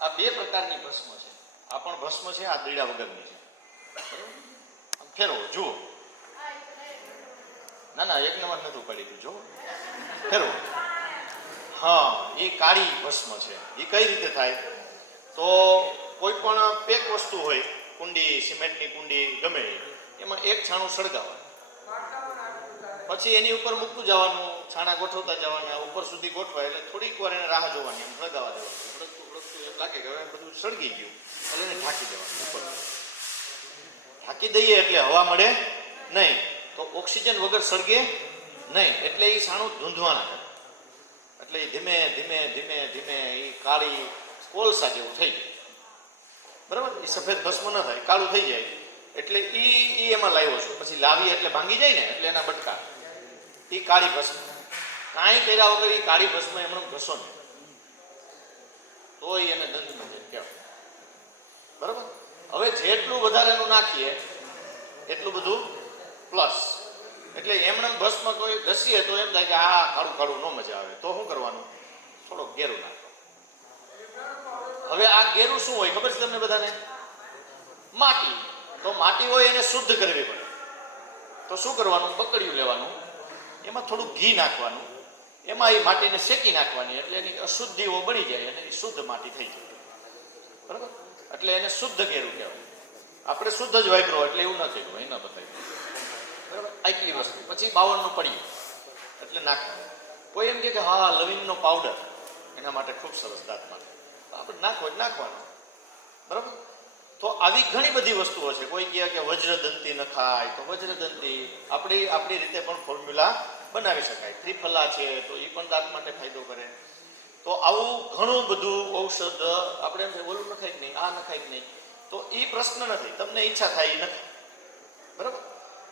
આ 2 પ્રકારની ભસ્મ છે. આ પણ ભસ્મ છે, આ દීડા વગરની છે, બરાબર. આમ ફેરવો, જુઓ. ના ના, એક નંબર નથી ઉપાડી ગયું, જુઓ, ફેરવો. હા, એ કાળી ભસ્મ છે. એ કઈ રીતે થાય? તો કોઈ પણ પેક વસ્તુ હોય, કુંડી, સિમેન્ટની કુંડી, ગમે એમાં એક છાણું સળગાવવાનું, પછી એની ઉપર મૂકતું જવાનું, છાણા ગોઠવતા જવાના, ઉપર સુધી ગોઠવાય એટલે થોડીક વાર એને રાહ જોવાની, એમ સળગાવા દેવાનું. સળગતું એમ લાગે કે હવે બધું સળગી ગયું એટલે એને ઢાંકી દેવાનું. ઉપર ઢાંકી દઈએ એટલે હવા મળે નહીં, તો ઓક્સિજન વગર સળગે નહીં, એટલે એ છાણું ધૂંધવાના કરે. એટલે એ ધીમે ધીમે ધીમે ધીમે એ કાળી કોલસા જેવું થઈ જાય, બરાબર. એ સફેદ ભસ્મ ન થાય, કાળું થઈ જાય. એટલે એ એમાં લાવ્યો છું. પછી લાવી એટલે ભાંગી જાય ને, એટલે એના બટકા, એ કાળી ભસ્મ. કાંઈ કર્યા વગર એ કાળી ભસ્મ એમણે ઘસો ને તો એને દંતમંજન કહેવાય, બરાબર. હવે જેટલું વધારે એનું નાખીએ એટલું બધું પ્લસ. એટલે એમણે ભસ્મ કોઈ ઘસીએ તો એમ થાય કે આ કાળું કાળું ન મજા આવે, તો શું કરવાનું? થોડોક ગેરું નાખો. હવે આ ગેરું શું હોય ખબર છે તમને બધાને? માટી. તો માટી હોય એને શુદ્ધ કરવી પડે. તો શું કરવાનું? બકડિયું લેવાનું, એમાં થોડું ઘી નાખવાનું, એમાં એ માટીને શેકી નાખવાની, એટલે એની અશુદ્ધિઓ બળી જાય અને એ શુદ્ધ માટી થઈ જાય, બરાબર. એટલે એને શુદ્ધ ગેરું કહેવાય. આપણે શુદ્ધ જ વાપરો એટલે એવું નથી, એ ન બતાવ્યું, બરાબર. આટલી વસ્તુ. પછી 52નું પડ્યું એટલે નાખવાનું. કોઈ એમ કે હા લવિંગનો પાવડર એના માટે ખૂબ સરસ દાંત માટે, આપણે નાખવો જ નાખવાનું, બરાબર. તો આવી ઘણી બધી વસ્તુઓ છે. કોઈ કહે કે વજ્રદંતી ન ખાય, તો વજ્રદંતી આપણી રીતે પણ ફોર્મ્યુલા બનાવી શકાય. ત્રિફલા છે તો એ પણ દાંત માટે ફાયદો કરે. તો આવું ઘણું બધું ઔષધ આપણે એમ ઓલું નખાય જ નહીં, આ નખાય જ નહીં, તો એ પ્રશ્ન નથી. તમને ઈચ્છા થાય એ નથી, બરાબર.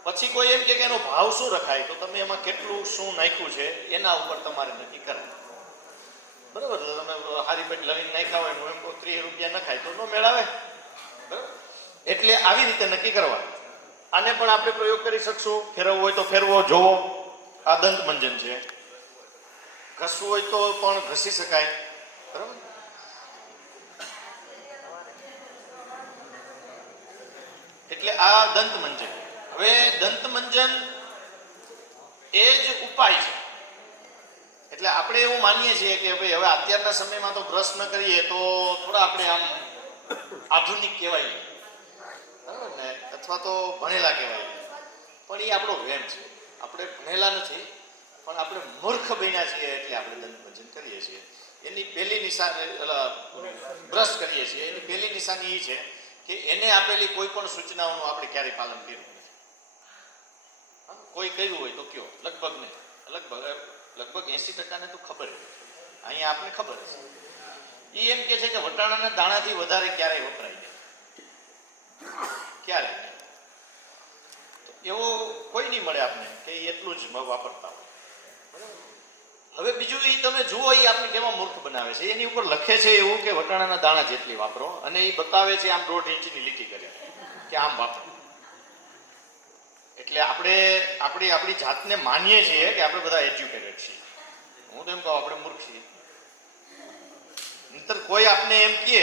પછી કોઈ એમ કે એનો ભાવ શું રખાય, તો તમે એમાં કેટલું શું નાખ્યું છે એના ઉપર તમારે નક્કી કરાય, બરાબર. તમે હારી પેટ લવિંગ નાખ્યા હોય, એમ 30 રૂપિયા નખાય તો ન મેળાવે, બરાબર. એટલે આવી રીતે નક્કી કરવાનું. આને પણ આપણે પ્રયોગ કરી શકશું. ફેરવવો હોય તો ફેરવો, જોવો. આ દંતમંજન છે. ઘસવું હોય તો પણ ઘસી શકાય, બરાબર. એટલે આ દંતમંજન. હવે દંતમંજન એ જ ઉપાય છે. એટલે આપણે એવું માનીએ છીએ કે ભાઈ હવે અત્યારના સમયમાં તો બ્રશ ન કરીએ તો થોડા આપણે આમ આધુનિક કહેવાય, બરાબર ને, અથવા તો ભણેલા કહેવાય. પણ એ આપણો વહેમ છે. આપણે ભણેલા નથી, પણ આપણે મૂર્ખ બન્યા છીએ એટલે આપણે દંતમંજન કરીએ છીએ. એની પહેલી નિશાની બ્રશ કરીએ છીએ, એની પહેલી નિશાની એ છે કે એને આપેલી કોઈ પણ સૂચનાઓનું આપણે ક્યારેય પાલન કર્યું નથી. કોઈ કર્યું હોય તો કયો? લગભગ નહીં. લગભગ 80% તો ખબર છે. અહીંયા આપણે ખબર છે. એ એમ કે છે કે વટાણાના દાણાથી વધારે ક્યારેય વપરાય નહીં, ક્યારે એવો કોઈ નહીં મળે આપને કે એટલું જ વાપરતા હોય, બરાબર. હવે બીજું એ તમે જુઓ, એ આપણે કેવા મૂર્ખ બનાવે છે. એની ઉપર લખે છે એવું કે વટાણાના દાણા જેટલી વાપરો, અને એ બતાવે છે આમ 1.5 ઇંચની લીટી કરે કે આમ વાપરો. એટલે આપણે આપણી જાતને માનીએ છીએ કે આપણે બધા એજ્યુકેટેડ છીએ. હું તો એમ કહું આપણે મૂર્ખ છીએ. નહીતર કોઈ આપને એમ કહે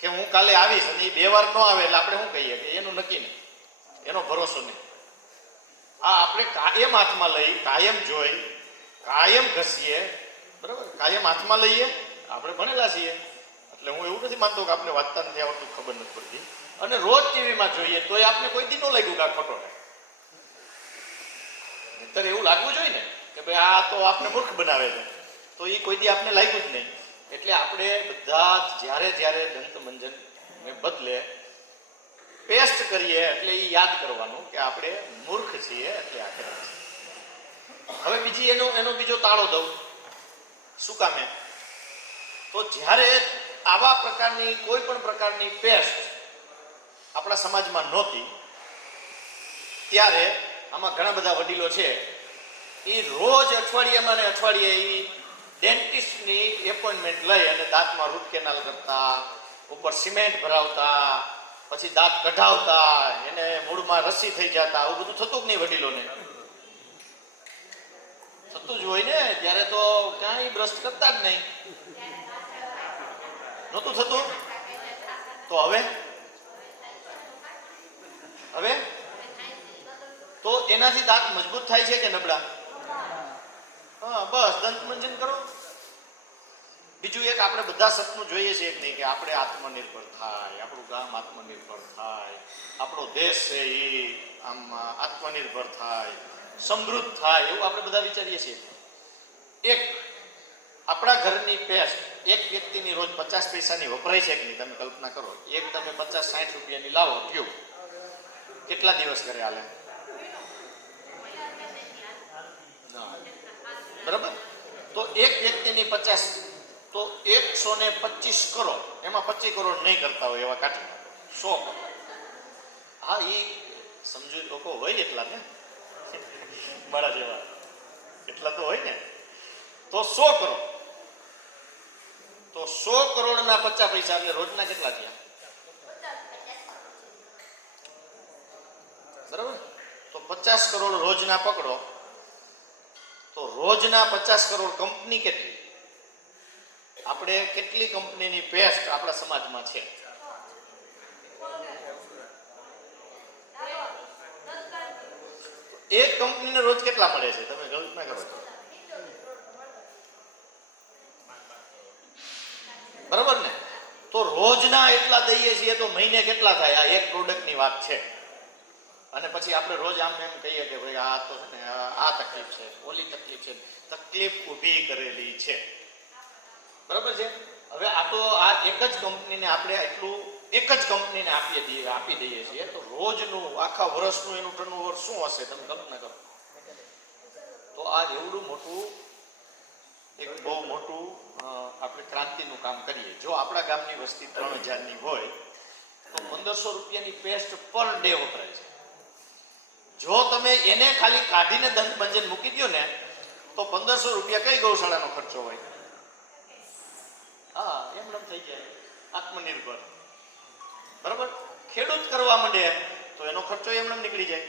કે હું કાલે આવીશ અને એ 2 વાર ન આવે એટલે આપણે શું કહીએ કે એનું નક્કી નહીં, એનો ભરોસો નહીં. આ આપણે કાયમ હાથમાં લઈ, કાયમ જોઈ, કાયમ ઘસીએ, બરાબર, કાયમ હાથમાં લઈએ. આપણે ભણેલા છીએ એટલે હું એવું નથી માનતો કે આપણે વાંચતા નથી આવડતું, ખબર નથી પડતી. અને રોજ ટીવીમાં જોઈએ તોય આપણે કોઈ દી ન લાગ્યું કે આ ખોટો છે. નહીંતર એવું લાગવું જોઈએ ને કે ભાઈ આ તો આપણે મૂર્ખ બનાવે છે, તો એ કોઈ દી આપણે લાગ્યું જ નહીં. એટલે આપણે બધા જ જ્યારે દંતમંજન ને બદલે પેસ્ટ કરીએ એટલે એ યાદ કરવાનું કે આપણે મૂર્ખ છીએ એટલે આ કરે છે. હવે બીજી એનો બીજો તાળો દઉં. શું કામે? તો જ્યારે આવા પ્રકારની કોઈ પણ પ્રકારની પેસ્ટ આપણા સમાજમાં નહોતી ત્યારે આમાં ઘણા બધા વડીલો છે એ રોજ અઠવાડિયામાં ને અઠવાડિયે એ ડેન્ટિસ્ટની એપોઇન્ટમેન્ટ લઈ અને દાંતમાં રૂટ કેનાલ કરતા, ઉપર સિમેન્ટ ભરાવતા, પછી દાંત કઢાવતા, એને મૂળમાં રસી થઈ જતા. આવું બધું થતું જ નહીં વડીલોને. થતું જ હોય ને ત્યારે તો ક્યાંય બ્રશ કરતા જ નહીં. નહોતું થતું. તો હવે તો એનાથી દાંત મજબૂત થાય છે કે નબળા? હા, બસ દંતમંજન કરો. બીજું એક આપણે બધા સપનું જોઈએ છે એક નહીં કે આપણે આત્મનિર્ભર થાય, આપણું ગામ આત્મનિર્ભર થાય, આપણો દેશ છે એ આમ આત્મનિર્ભર થાય, સમૃદ્ધ થાય, એવું આપણે બધા વિચારીએ છીએ. એક આપણા ઘરની પેસ્ટ એક વ્યક્તિની રોજ 50 પૈસાની વપરાય છે કે નહીં? તમે કલ્પના કરો. એક તમે 50-60 રૂપિયાની લાવો ટ્યુબ, કેટલા દિવસ કરે હાલે? બરાબર. તો એક વ્યક્તિની 50, તો 125 કરોડ, એમાં 25 કરોડ નહીં કરતા હોય એવા કાઢી 100 કરોડ. હા, એ સમજુ લોકો હોય એટલા ને, મારા જેવા એટલા તો હોય ને. તો 100 કરોડ, તો 100 કરોડના 50 પૈસા એટલે રોજના કેટલા થયા? બરાબર. તો 50 કરોડ રોજના પકડો તો રોજના 50 કરોડ કંપની કેટલી? આપણે કેટલી કંપનીની પેસ્ટ આપણા સમાજમાં છે? એક કંપનીને રોજ કેટલા મળે છે? તમે કલ્પના કરો. બરાબર ને? તો રોજના એટલા દઈએ છીએ તો મહિને કેટલા થાય? આ એક પ્રોડક્ટની વાત છે. અને પછી આપણે રોજ આમ એમ કહીએ કે ભાઈ આ તો ને આ તકલીફ છે, ઓલી તકલીફ છે. તકલીફ ઊભી કરેલી છે. બરાબર છે. હવે આ તો આ એક જ કંપનીને આપણે એટલું એક જ કંપનીને આપી દઈએ છીએ તો રોજનું આખા વર્ષનું એનું ટર્નઓવર શું હશે? તમે કલ્પના કરો. તો આ એવડું મોટું એક બહુ મોટું આપણે ક્રાંતિનું કામ કરીએ. જો આપણા ગામની વસ્તી 3000ની હોય તો 1500 રૂપિયાની પેસ્ટ પર ડે વપરાય છે. જો તમે એને ખાલી કાઢીને દંતમંજન મૂકી દો ને તો 1500 રૂપિયા કઈ ગૌશાળાનો ખર્ચો હોય? હા, એમ થઈ જાય આત્મનિર્ભર. બરાબર. ખેડૂત કરવા માંડે તો એનો ખર્ચો એમ નીકળી જાય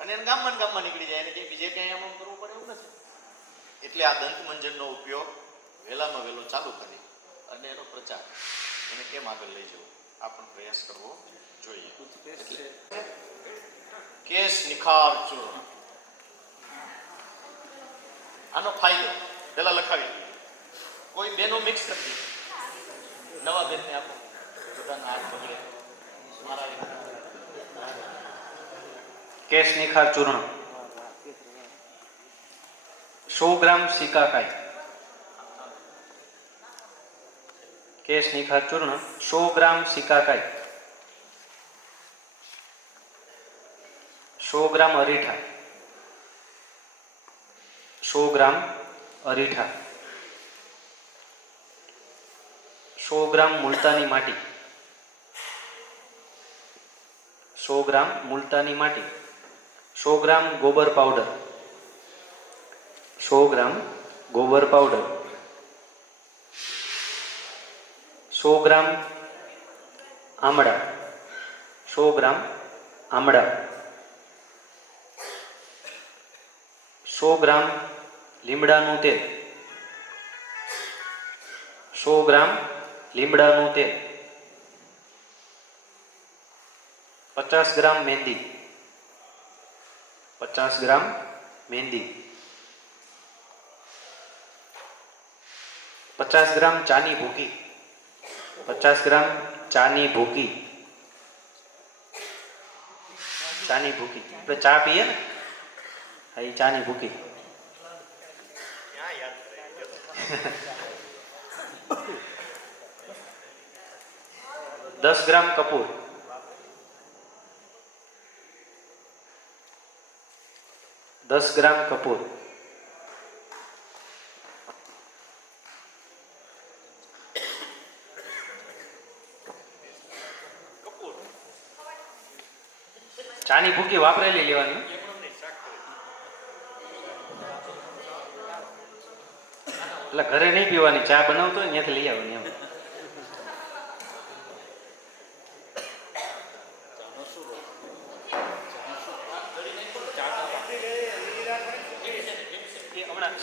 અને એને ગામમાં નીકળી જાય. એને કે બીજે ક્યાંય એમ કરવું પડે એવું નથી. એટલે આ દંતમંજનનો ઉપયોગ વહેલામાં વહેલો ચાલુ કરી અને એનો પ્રચાર એને કેમ આગળ લઈ જવો આ પણ પ્રયાસ કરવો જોઈએ. કેશ નિખાર ચૂર્ણ, આનો ફાયદો પેલા લખાવી દો. કોઈ બેનો મિક્સ કરી નવા બેનને આપો, બધાના હાથ પકડે. કેશ નિખાર ચૂર્ણ 100 ગ્રામ સિકાકાઈ. કેશ નિખાર ચૂર્ણ 100 ગ્રામ સિકાકાઈ, 100 ગ્રામ અરીઠા, 100 ગ્રામ અરીઠા, 100 ગ્રામ મુલતાની માટી, 100 ગ્રામ મુલતાની માટી, 100 ગ્રામ ગોબર પાવડર, 100 ગ્રામ ગોબર પાવડર, 100 ગ્રામ આમળા, 100 ગ્રામ આમળા, 100 ગ્રામ લીમડાનું તેલ, 100 ગ્રામ લીમડાનું તેલ, 50 ગ્રામ મહેંદી, 50 ગ્રામ મહેંદી, 50 ગ્રામ ચાની ભૂકી, 50 ગ્રામ ચાની ભૂકી, ચાની ભૂકી, આપણે ચા પીએ ને, હા એ ચાની ભૂકી. 10 ગ્રામ કપૂર, 10 ગ્રામ કપૂર, 'ચાની ભૂકી વાપરેલી લેવાની. એટલે ઘરે નહીં પીવાની, ચા બનાવતો હોય ત્યાંથી લઈ આવવાની એમ.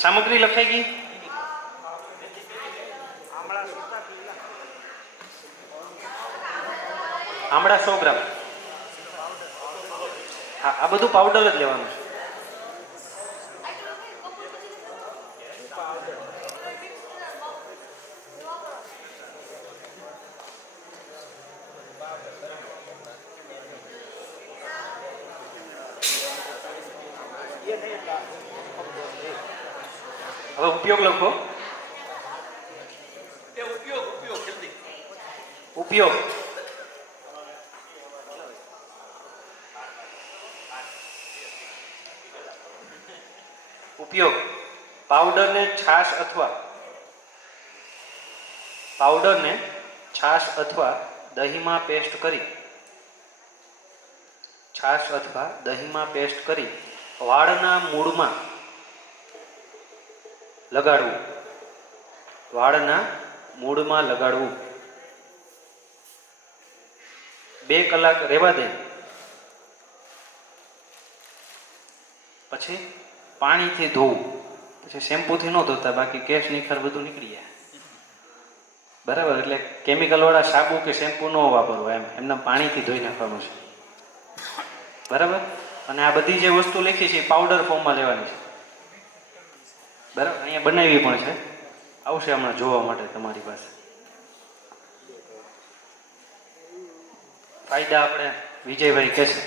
સામગ્રી લખાઈ ગઈ. આમળા 100 ગ્રામ. હા, આ બધું પાવડર જ લેવાનું છે. હવે ઉપયોગ લખો. ઉપયોગ. ઉપયોગ. પાવડરને છાશ અથવા દહીંમાં પેસ્ટ કરી, છાશ અથવા દહીંમાં પેસ્ટ કરી વાળના મૂળમાં લગાડવું, વાળના મૂળમાં લગાડવું. 2 કલાક રહેવા દે, પછી પાણીથી ધોવું. પછી શેમ્પૂથી ન ધોતા, બાકી કેશ નિખાર બધું નીકળી જાય. બરાબર, એટલે કેમિકલ વાળા સાબુ કે શેમ્પુ ન વાપરવું, એમના પાણીથી ધોઈ નાખવાનું છે. બરાબર. અને આ બધી જે વસ્તુ લખી છે એ પાવડર ફોર્મમાં લેવાની છે. બરાબર, અહીંયા બનાવી પણ છે, આવશે હમણાં જોવા માટે તમારી પાસે. ફાયદા આપણે વિજયભાઈ કહેશે.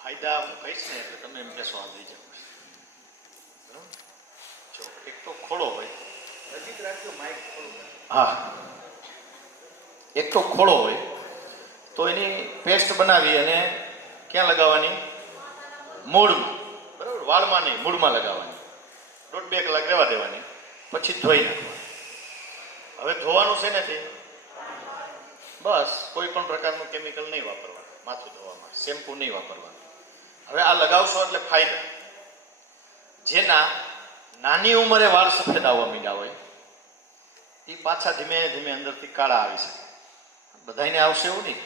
ફાયદા હું કહીશ ને એટલે તમે એમ કહેશો આ લઈ જાઓ. જો એક તો ખોળો હોય, હા, એક તો ખોળો હોય તો એની પેસ્ટ બનાવી અને ક્યાં લગાવવાની? મૂળમાં. બરાબર, વાળમાં નહીં, મૂળમાં લગાવવાની. 1.5-2 કલાક રહેવા દેવાની, પછી ધોઈ નાખવાની. હવે ધોવાનું છે નથી, બસ કોઈ પણ પ્રકારનું કેમિકલ નહીં વાપરવાનું માથું ધોવામાં, શેમ્પુ નહીં વાપરવાનું. હવે આ લગાવશો એટલે ફાયદા. જેના નાની ઉંમરે વાળ સફેદ આવવા માંડ્યા હોય એ પાછા ધીમે ધીમે અંદરથી કાળા આવી શકે. બધાને આવશે એવું નહીં,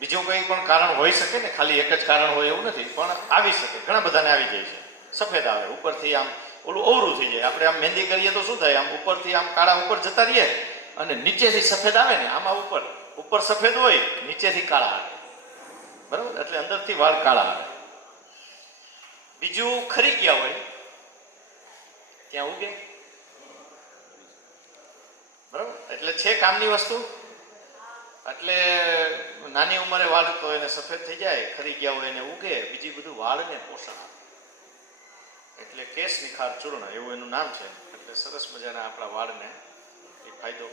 બીજું કંઈ પણ કારણ હોઈ શકે ને, ખાલી એક જ કારણ હોય એવું નથી, પણ આવી શકે. ઘણા બધાને આવી જાય છે, સફેદ આવે ઉપરથી, આમ ઓલું અવરું થઈ જાય. આપણે આમ મહેંદી કરીએ તો શું થાય, આમ ઉપરથી આમ કાળા ઉપર જતા રહીએ અને નીચેથી સફેદ આવે ને, આમાં ઉપર સફેદ હોય, નીચેથી કાળા આવે. બરાબર, એટલે અંદરથી વાળ કાળા આવે. બીજું ખરી ગયા હોય ત્યાં ઉગે. બરાબર, એટલે છે કામની વસ્તુ. એટલે નાની ઉંમરે વાળ તો એને સફેદ થઈ જાય, ખરી ગયા હોય એને ઉગે. બીજી બધું વાળને પોષણ આપે, એટલે કેશ નિખાર ચૂર્ણ એવું એનું નામ છે. એટલે સરસ મજાના આપણા વાળને એ ફાયદો.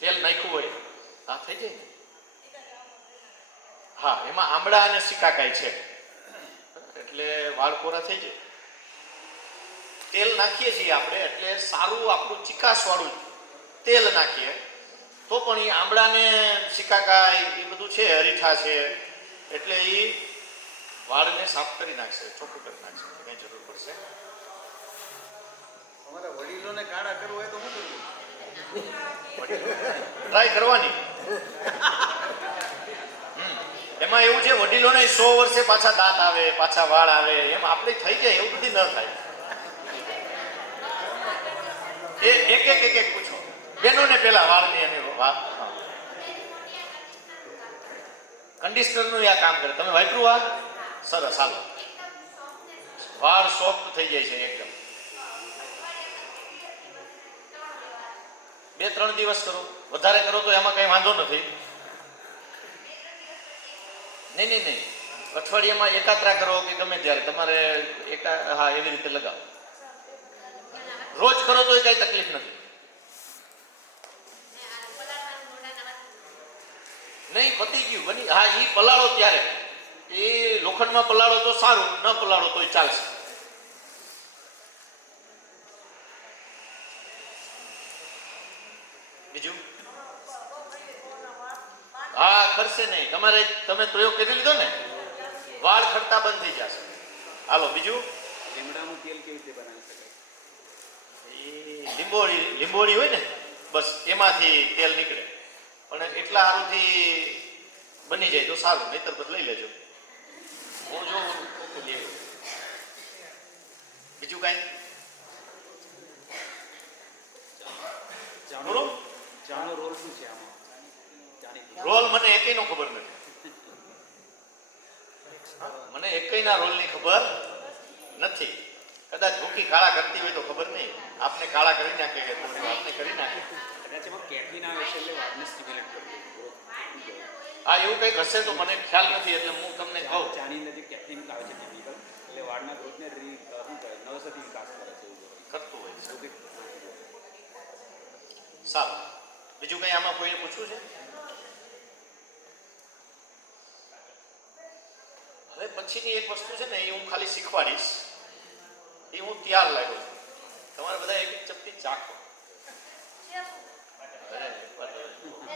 તેલ નાખ્યું હોય આ થઈ જાય ને. હા, એમાં આંબળા અને સિકાકાઈ છે, એટલે વાળ કોરા થઈ જાય. તેલ નાખીએ છીએ આપણે, એટલે સારું આપણું ચિકાસ વાળું તેલ નાખીએ તો પણ એ આંબળા ને સિકાકાઈ એ બધું છે, અરીઠા છે, એટલે એ વાળને સાફ કરી નાખશે, ચોખ્ખું કરી નાખશે. કઈ જરૂર પડશે? અમારા વડીલોને કાળા કરવું હોય તો શું કરવું? ટ્રાય કરવાની. એમાં એવું છે, વડીલોને 100 વર્ષે પાછા દાંત આવે, પાછા વાળ આવે, એમ આપણે થઈ જાય એવું બધી ન થાય. એ એક પૂછો બેનોને પેલા વાળની અને વાત કન્ડિશનરનું આ કામ કરે. તમે વાપર્યું આ? સરસ, હાલો. વાળ સોફ્ટ થઈ જાય છે એકદમ. 2-3 દિવસ કરો, વધારે કરો તો એમાં કઈ વાંધો નથી. નહીં, અઠવાડિયામાં એકાત્રા કરો કે ગમે ત્યારે તમારે હા એવી રીતે લગાવો. રોજ કરો તો કઈ તકલીફ નથી. નહીં, પતી ગયું બની. હા, એ પલાળો ત્યારે, એ લોખંડમાં પલાળો તો સારું, ન પલાળો તો ચાલશે. બીજું? હા, ખરશે નહીં. તમે પ્રયોગ કરી લીધો ને, વાળ ખરતા બંધ થઈ જશે. હાલો, બીજું? લીમડાનું તેલ કેવી રીતે બનાવી શકાય? એ લીંબોળી હોય ને, બસ એમાંથી તેલ નીકળે. પણ એટલા સારુંથી બની જાય તો સારું, નહીતર બસ લઈ લેજો. હું જો બીજું કઈ બોલો. ચાનો રોલ શું છે આમાં? રોલ મને એકેયનો ખબર નથી. મને એકેયના રોલની ખબર નથી. કદાચ ભૂખી કાળા કરતી હોય તો ખબર નહીં. આપને કાળા કરી નાખે કે આપને કરી નાખે. કદાચ એમાં કેફીન આવે છે એટલે વાળને સ્ટિમ્યુલેટ કરે. હા, એવું કંઈક હશે તો મને ખ્યાલ નથી, એટલે હું તમને કહું. ચાની અંદર જે કેફીન આવે છે કેમિકલ એટલે વાળના ગ્રોથને નવસથી વિકાસ કરે છે. કરતું હોય છે. સારું, બીજું કંઈ આમાં કોઈને પૂછવું છે? હવે પછીની એક વસ્તુ છે ને, એ હું ખાલી શીખવાડીશ. એ હું તૈયાર લાગ્યો છું. તમારે બધા એક ચપટી ચાખો.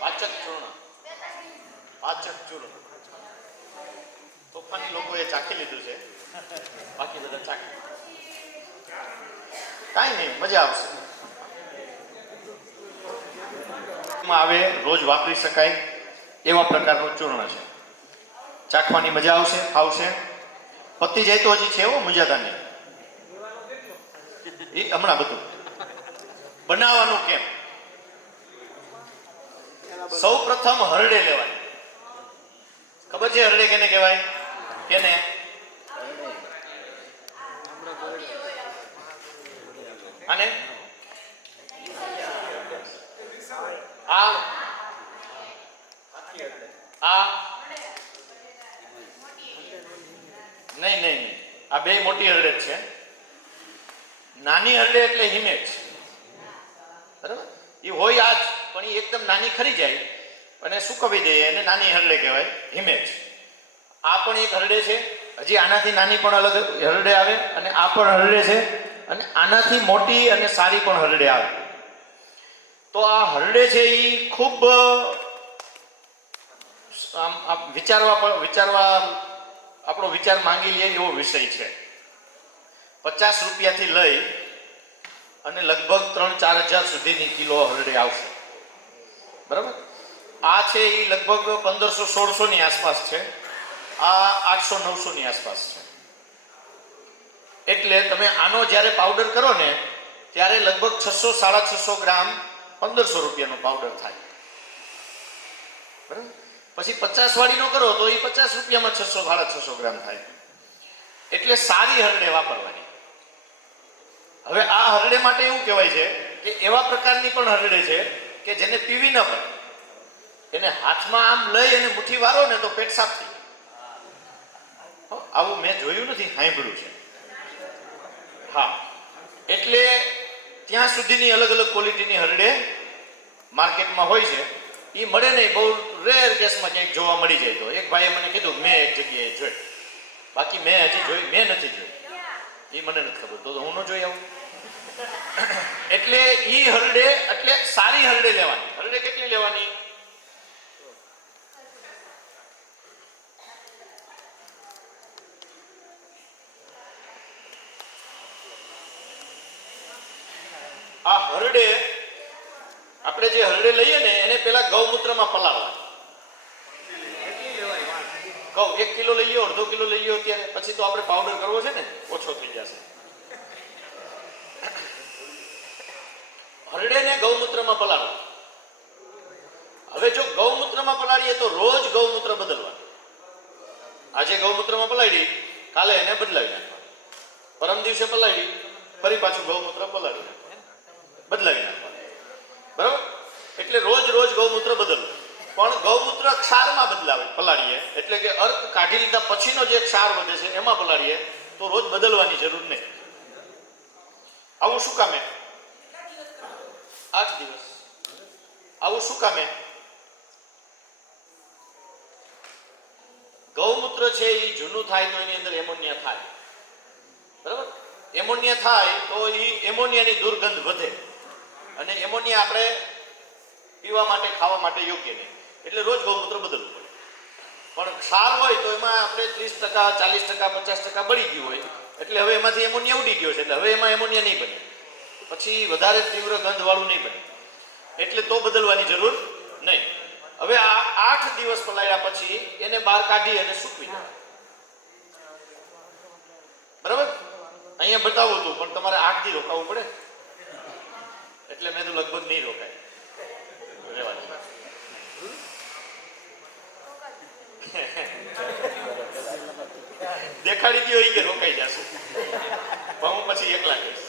પાચક ચૂર્ણ તોફાની લોકોએ ચાખી લીધું છે, બાકી બધા ચાખી. કાંઈ નહીં, મજા આવશે. આવે રોજ વાપરી શકાય એવા પ્રકારનું ચૂર્ણ છે. ચાખવાની મજા આવશે, ફાવશે. પતી જાય તો હજી છે એવો મજાદાર નહીં. એ હમણાં બધું બનાવવાનું કેમ? સૌ પ્રથમ હરડે લેવાય. ખબર છે હરડે કેને કહેવાય? કેને? અને નહીં, આ બે મોટી હરડે જ છે. નાની હરડે એટલે હિમેજ, બરાબર? એ હોય આજ, પણ એ એકદમ નાની ખરી જાય અને સુકવી દે એને નાની હરડે કહેવાય, હિમેજ. આ પણ એક હરડે છે. હજી આનાથી નાની પણ અલગ હરડે આવે, અને આ પણ હરડે છે, અને આનાથી મોટી અને સારી પણ હરડે આવે. તો આ હરડે છે એ ખૂબ વિચારવા આપણો વિચાર માંગી લે એવો વિષય છે. 50 રૂપિયાથી લઈ અને લગભગ 3-4 હજાર સુધીની કિલો હરડે આવશે, બરાબર? આ છે એ લગભગ 1500-1600 ની આસપાસ છે. આ 800-900 ની આસપાસ છે. એટલે તમે આનો જ્યારે પાવડર કરો ને ત્યારે લગભગ 600-650 ગ્રામ 1500 રૂપિયાનો પાવડર થાય, બરાબર? પછી 50 વાળીનો કરો તો એ 50 રૂપિયામાં 600-650 ગ્રામ થાય. એટલે સારી હરડે વાપરવાની. હવે આ હરડે માટે એવું કહેવાય છે કે એવા પ્રકારની પણ હરડે છે કે જેને પીવી ન પડે. એને હાથમાં આમ લઈ અને મુઠ્ઠી વારો ને તો પેટ સાફ થઈ જાય. આવું મેં જોયું નથી, સાંભળ્યું છે. હા, એટલે ત્યાં સુધીની અલગ અલગ ક્વોલિટીની હરડે માર્કેટમાં હોય છે. એ મળે નહીં, બહુ રેર કેસમાં ક્યાંક જોવા મળી જાય. તો એક ભાઈએ મને કીધું મેં એક જગ્યાએ જોઈ, બાકી મેં હજી જોઈ મેં નથી જોઈ. એ મને નથી ખબર, તો હું ન જોઈ આવું. એટલે ઈ હરડે એટલે સારી હરડે લેવાની. હરડે કેટલી લેવાની? આ હરડે આપણે જે હરડે લઈએ ને એને પેલા ગૌમૂત્રમાં પલાળવા. કહું 1 કિલો લઈ લ્યો, અડધો કિલો લઈ લ્યો અત્યારે, પછી તો આપણે પાવડર કરવો છે ને, ઓછો થઈ જશે. તો રોજ ગૌમૂત્ર બદલવાનું. આજે ગૌમૂત્રમાં પલાળી, કાલે એને બદલાવી નાખવાનું. પરમ દિવસે પલાળી, ફરી પાછું ગૌમૂત્ર પલાળી નાખવાનું, બદલાવી નાખવાનું. બરાબર? એટલે રોજ રોજ ગૌમૂત્ર બદલવું. પણ ગૌમૂત્ર ક્ષારમાં બદલાવે પલાળીએ, એટલે કે અર્ક કાઢી લીધા પછીનો જે ક્ષાર વધે છે એમાં પલાળીએ તો રોજ બદલવાની જરૂર નહીં. આવું શું કામે? 8 દિવસ. આવું શું કામે? ગૌમૂત્ર છે એ જૂનું થાય તો એની અંદર એમોનિયા થાય. બરાબર? એમોનિયા થાય તો એ એમોનિયાની દુર્ગંધ વધે, અને એમોનિયા આપણે પીવા માટે, ખાવા માટે યોગ્ય નહીં. એટલે રોજ ગૌમૂત્ર બદલવું પડે. પણ ક્ષાર હોય તો એમાં આપણે 30%, 40%, 50% બળી ગયું હોય, એટલે હવે એમાંથી એમોનિયા ઉડી ગયો છે, એટલે હવે એમાં એમોનિયા નહીં બને, પછી વધારે તીવ્ર ગંધ વાળું નહીં બને, એટલે તો બદલવાની જરૂર નહીં. હવે આ 8 દિવસ પલાળ્યા પછી એને બહાર કાઢી અને સૂકવી દો. બરાબર? અહીંયા બતાવું હતું પણ તમારે 8 દી રોકાવું પડે, એટલે મેં તો લગભગ નહીં રોકાય. રહેવા દો. દેખાડી દો કે રોકાઈ જશે, પણ હું પછી એકલા કહીશ.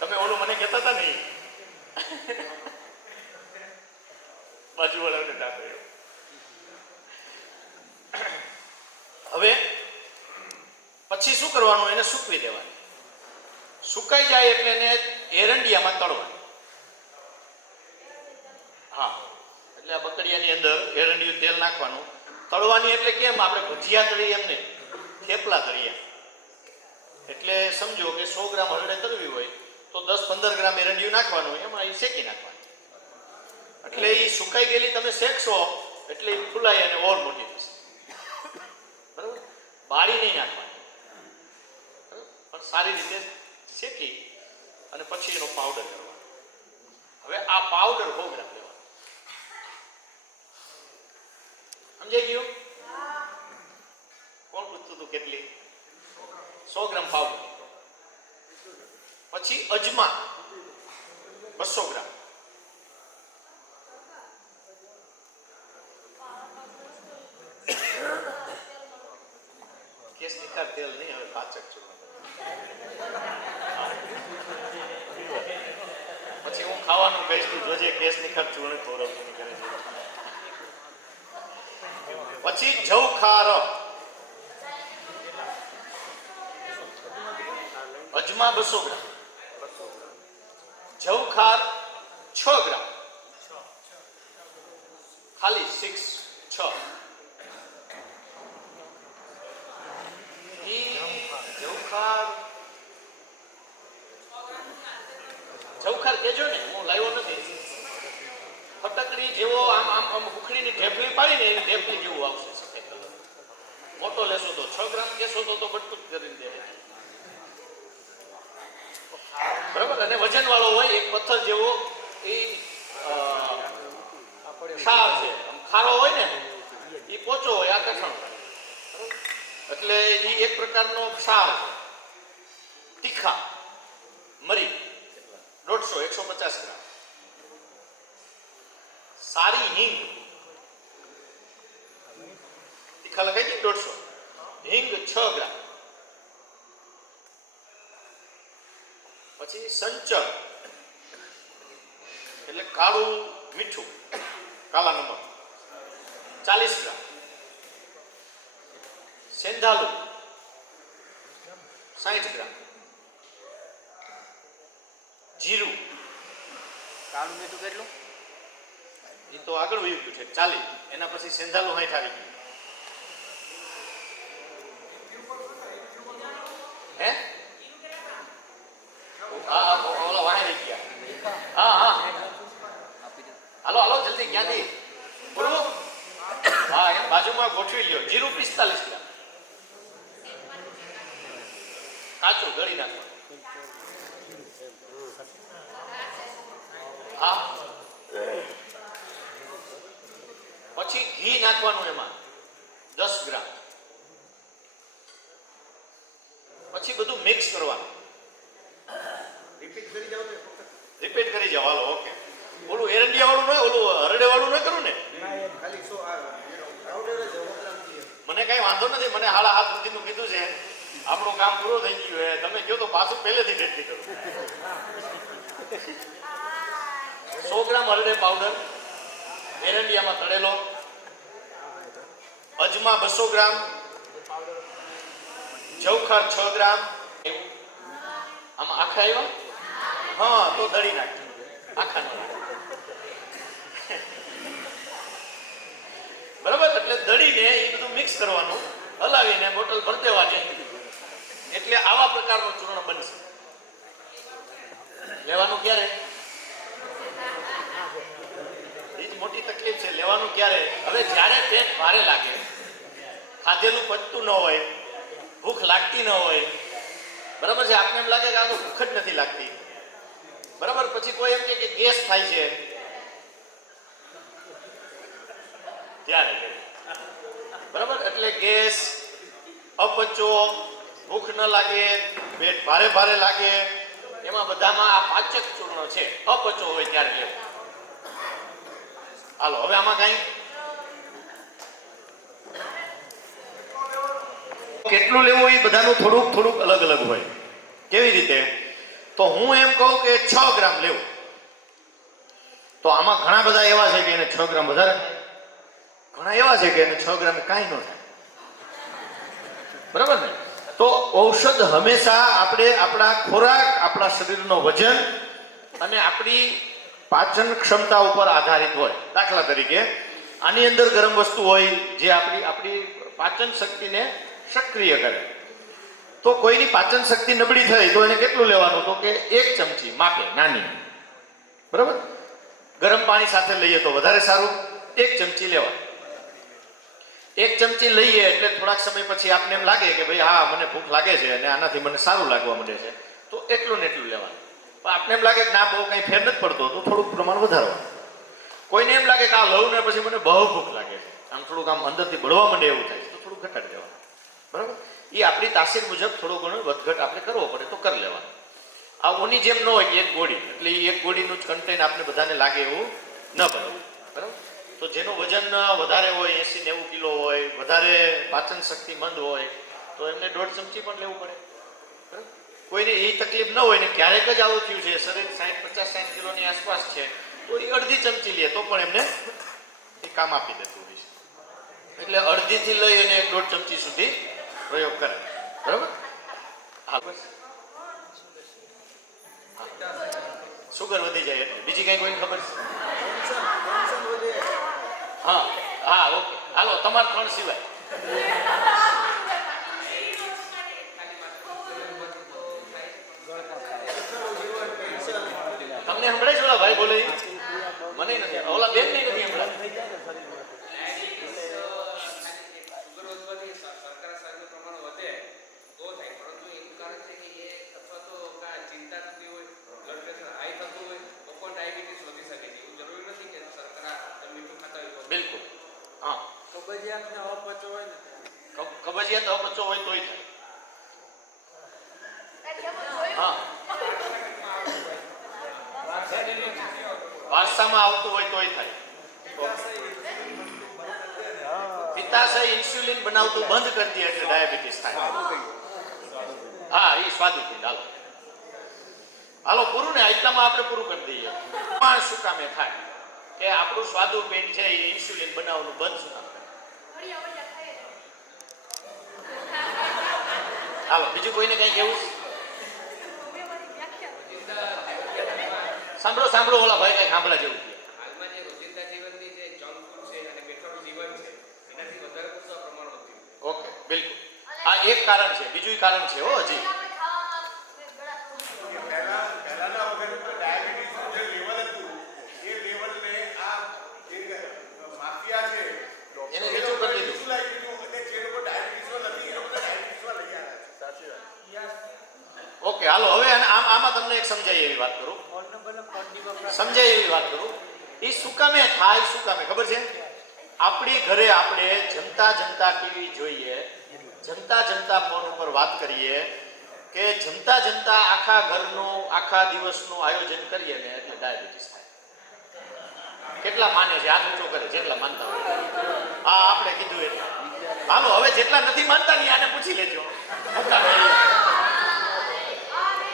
તમે ઓલું મને કહેતા હતા નહીં, બાજુવાળાને દાખલ. હવે પછી શું કરવાનું? એને સૂકવી દેવાની. સુકાઈ જાય એટલે એને એરંડિયામાં તળવાનું. હા, એટલે આ બકડિયાની અંદર એરંડિયું તેલ નાખવાનું. તળવાની એટલે કેમ? આપણે ભજીયા તળીએ એમને, થેપલા તળીએ. એટલે સમજો કે 100 ગ્રામ હરડે તળવી હોય તો 10-15 ગ્રામ એરંડિયું નાખવાનું, એમાં એ શેકી નાખવાનું. એટલે એ સુકાઈ ગયેલી તમે શેકશો એટલે એ ફૂલાઈ અને ઓર મોટી થશે. બરાબર? બાળી નહીં નાખવાની, પણ સારી રીતે શેકી અને પછી એનો પાવડર કરવાનો. હવે આ પાવડર 100 ગ્રામ લેવાનો. સમજાઈ ગયું? કોણ પૂછતું હતું કેટલી? 100 ગ્રામ પાવડર. પછી અજમા 200 ગ્રામ. કેસ નિખાર તેલ નહીં, હવે પાચક ચૂર્ણ. પછી હું ખાવાનું કહીશ, તું જોજે કેસ નિખાર ચૂર્ણ ખવડાવતું કરે છે. પછી જવખાર, અજમા 200 ગ્રામ, જવખાર 6 ગ્રામ, ખાલી 6. જવખાર કેજો ને, હું લાવ્યો નથી. ફટકડી જેવો આમ આમ આમ ઉખડીની ઢેફલી પાડીને એવી ઢેફલી જેવું આવશે સફેદ કલર. મોટો લેશો તો 6 ગ્રામ કેશો તો બટકું કરીને દે. બરાબર? અને વજન વાળો હોય, એક પથ્થર જેવો એ ક્ષાર છે, આમ ખારો હોય ને એ પોચો હોય, આ કઠણ. એટલે એ એક પ્રકારનો ક્ષાર છે. તીખા મરી 150 ગ્રામ. સારી હિંગ, તીખા લખાય છે 150. હિંગ 6 ગ્રામ. પછી સંચર એટલે કાળું મીઠું, કાલા નમક 40 ગ્રામ. સેંધાલુ 60 ગ્રામ. જીરું, કાળું મીઠું કેટલું? એ તો આગળ વયું ગયું છે 40, એના પછી સેંધાલુ 60 આવી ગયું. હે? ઓલા વાહે રહી ગયા. હા, હાલો હાલો જલ્દી. ક્યાંથી બોલું? હા, એ બાજુમાં ગોઠવી લ્યો. જીરું 45 ગ્રામ, કાચું ગળી નાખવાનું. હા, પછી ઘી નાખવાનું એમાં 10 ગ્રામ. પછી બધું મિક્સ કરવાનું. રિપીટ કરી જાઓ. હાલો, ઓકે. ઓલું એરંડિયા વાળું ન, ઓલું હરડે વાળું ન કરું ને. મને કઈ વાંધો નથી, મને 7:30 સુધીનું કીધું છે. આપણું કામ પૂરું થઈ ગયું છે. તમે કહો તો પાછું પહેલેથી ઠેઠી કરું. 100 ગ્રામ હરડે પાવડર એરંડિયામાં તળેલો, અજમા 200 ગ્રામ, જવખાર 6 ગ્રામ. આમાં આખા આવ્યા? હા, તો દળી નાખજો. આખા ન નાખો. બરાબર? એટલે દળીને એ બધું મિક્સ કરવાનું, હલાવીને બોટલ ભરી દેવાની. એટલે આવા પ્રકારનું ચૂર્ણ બનશે. લેવાનું ક્યારે? એ જ મોટી તકલીફ છે. લેવાનું ક્યારે? હવે જ્યારે પેટ ભારે લાગે, ખાધેલું પચતું ન હોય, ભૂખ લાગતી ન હોય, બરાબર છે, આપને એમ લાગે કે આ તો ભૂખ જ નથી લાગતી, બરાબર, પછી કોઈ એમ કે ગેસ થાય છે, ત્યારે બરાબર. એટલે ગેસ, અપચો, ભૂખ ન લાગે, પેટ ભારે ભારે લાગે, એમાં બધામાં આ પાચક ચૂર્ણ છે. અપચો હોય ત્યારે લેવું. હાલો, હવે આમાં કઈ કેટલું લેવું એ બધાનું થોડુંક થોડુંક અલગ અલગ હોય. કેવી રીતે? તો હું એમ કહું કે 6 ગ્રામ લેવું. તો આમાં ઘણા બધા એવા છે કે એને 6 ગ્રામ વધારે, ઘણા એવા છે કે એને 6 ગ્રામ કાંઈ ન થાય, બરાબર ને? તો ઔષધ હંમેશા આપણે આપણા ખોરાક, આપણા શરીરનો વજન અને આપણી પાચન ક્ષમતા ઉપર આધારિત હોય. દાખલા તરીકે આની અંદર ગરમ વસ્તુ હોય જે આપણી પાચન શક્તિને સક્રિય કરે. તો કોઈની પાચન શક્તિ નબળી થઈ તો એને કેટલું લેવાનું? તો કે 1 ચમચી માપે, નાની, બરાબર. ગરમ પાણી સાથે લઈએ તો વધારે સારું. 1 ચમચી લેવા. 1 ચમચી લઈએ એટલે થોડાક સમય પછી આપને એમ લાગે કે ભાઈ હા, મને ભૂખ લાગે છે અને આનાથી મને સારું લાગવા માંડે છે, તો એટલું ને એટલું લેવાનું. પણ આપને એમ લાગે કે ના, બહુ કંઈ ફેર નથી પડતો, તો થોડુંક પ્રમાણ વધારવાનું. કોઈને એમ લાગે કે આ લઉં ને પછી મને બહુ ભૂખ લાગે છે, આમ થોડુંક આમ અંદરથી બળવા માંડે એવું થાય છે, તો થોડુંક ઘટાડી દેવાનું, બરાબર. એ આપણી તાસીર મુજબ થોડો ઘણો વધઘટ આપણે કરવો પડે તો કરી લેવાનું. આ ઓની જેમ ન હોય કે 1 ગોળી, એટલે એ 1 ગોળીનું જ કન્ટેન્ટ આપણે બધાને લાગે એવું ન બને, બરાબર. તો જેનું વજન વધારે હોય, 80-90 કિલો હોય, વધારે પાચન શક્તિ મંદ હોય, તો એમને 1.5 ચમચી પણ લેવું પડે, બરાબર. કોઈને એ તકલીફ ન હોય ને ક્યારેક જ આવું થયું છે, શરીર 50-60 કિલોની આસપાસ છે, તો એ અડધી ચમચી લે તો પણ એમને એ કામ આપી દેતું હોય છે. એટલે અડધીથી લઈ અને 1.5 ચમચી સુધી પ્રયોગ કરે, બરાબર. હા, બસ. સુગર વધી જાય એટલે બીજી કઈ કોઈને ખબર છે? હા હા, ઓકે, હાલો, તમારે 3 સિવાય. તમને સંભળાય છે ઓલા ભાઈ બોલે? મને નથી, ઓલા બેન ને નથી સંભળાય. બિલકુલ. હા, કબજિયાત અપચો હોય તોય થાય. હા, વારસામાં આવતું હોય તોય થાય. પિત્તાશય ઇન્સ્યુલિન બનાવતું બંધ કરી દે એટલે ડાયાબિટીસ થાય. હા, એ સ્વાદુપિંડ. હાલો હાલો, પૂરું ને? આટલામાં આપણે પૂરું કરી દઈએ. શું કામે થાય કે આપણું સ્વાદુપિંડ છે એ ઇન્સ્યુલિન બનાવવાનું બંધ શું કામ? હાલો, બીજું કોઈને કઈ કેવું? સાંભળો સાંભળો, ઓલા ભાઈ કઈ સાંભળા જેવું. હાલમાં જે રોજિંદા જીવનની જે જંક ફૂડ છે અને બેઠાડું જીવન છે, એનાથી વધારે પૂરતું પ્રમાણ વધ્યું. ઓકે, બિલકુલ. આ એક કારણ છે. બીજું કારણ છે હજી. પહેલાના વખતે ડાયાબિટીસનું જે લેવલ હતું એ લેવલને આ જે માફિયા છે એને નીચું કરી દીધું. શું લાગી દીધું અને જે લોકો ડાયાબિટીસમાં નથી એ લોકો ડાયાબિટીસમાં લઈ આવ્યા છે. સાચી વાત. ઓકે, હાલો, હવે આમાં તમને એક સમજાય એવી વાત કરું. સમજાય એવી વાત કરું. એ શું કામે થાય? શું કામે ખબર છે? આપણી ઘરે આપણે જમતા જમતા ટીવી જોઈએ, જમતા જમતા ફોન ઉપર વાત કરીએ, કે જમતા જમતા આખા ઘરનું આખા દિવસનું આયોજન કરીએ ને એટલે ડાયાબિટીસ થાય. કેટલા માને છે હાથ ઊંચો કરે જેટલા માનતા હોય હા આપણે કીધું એટલે હાલો હવે જેટલા નથી માનતા ને આને પૂછી લેજો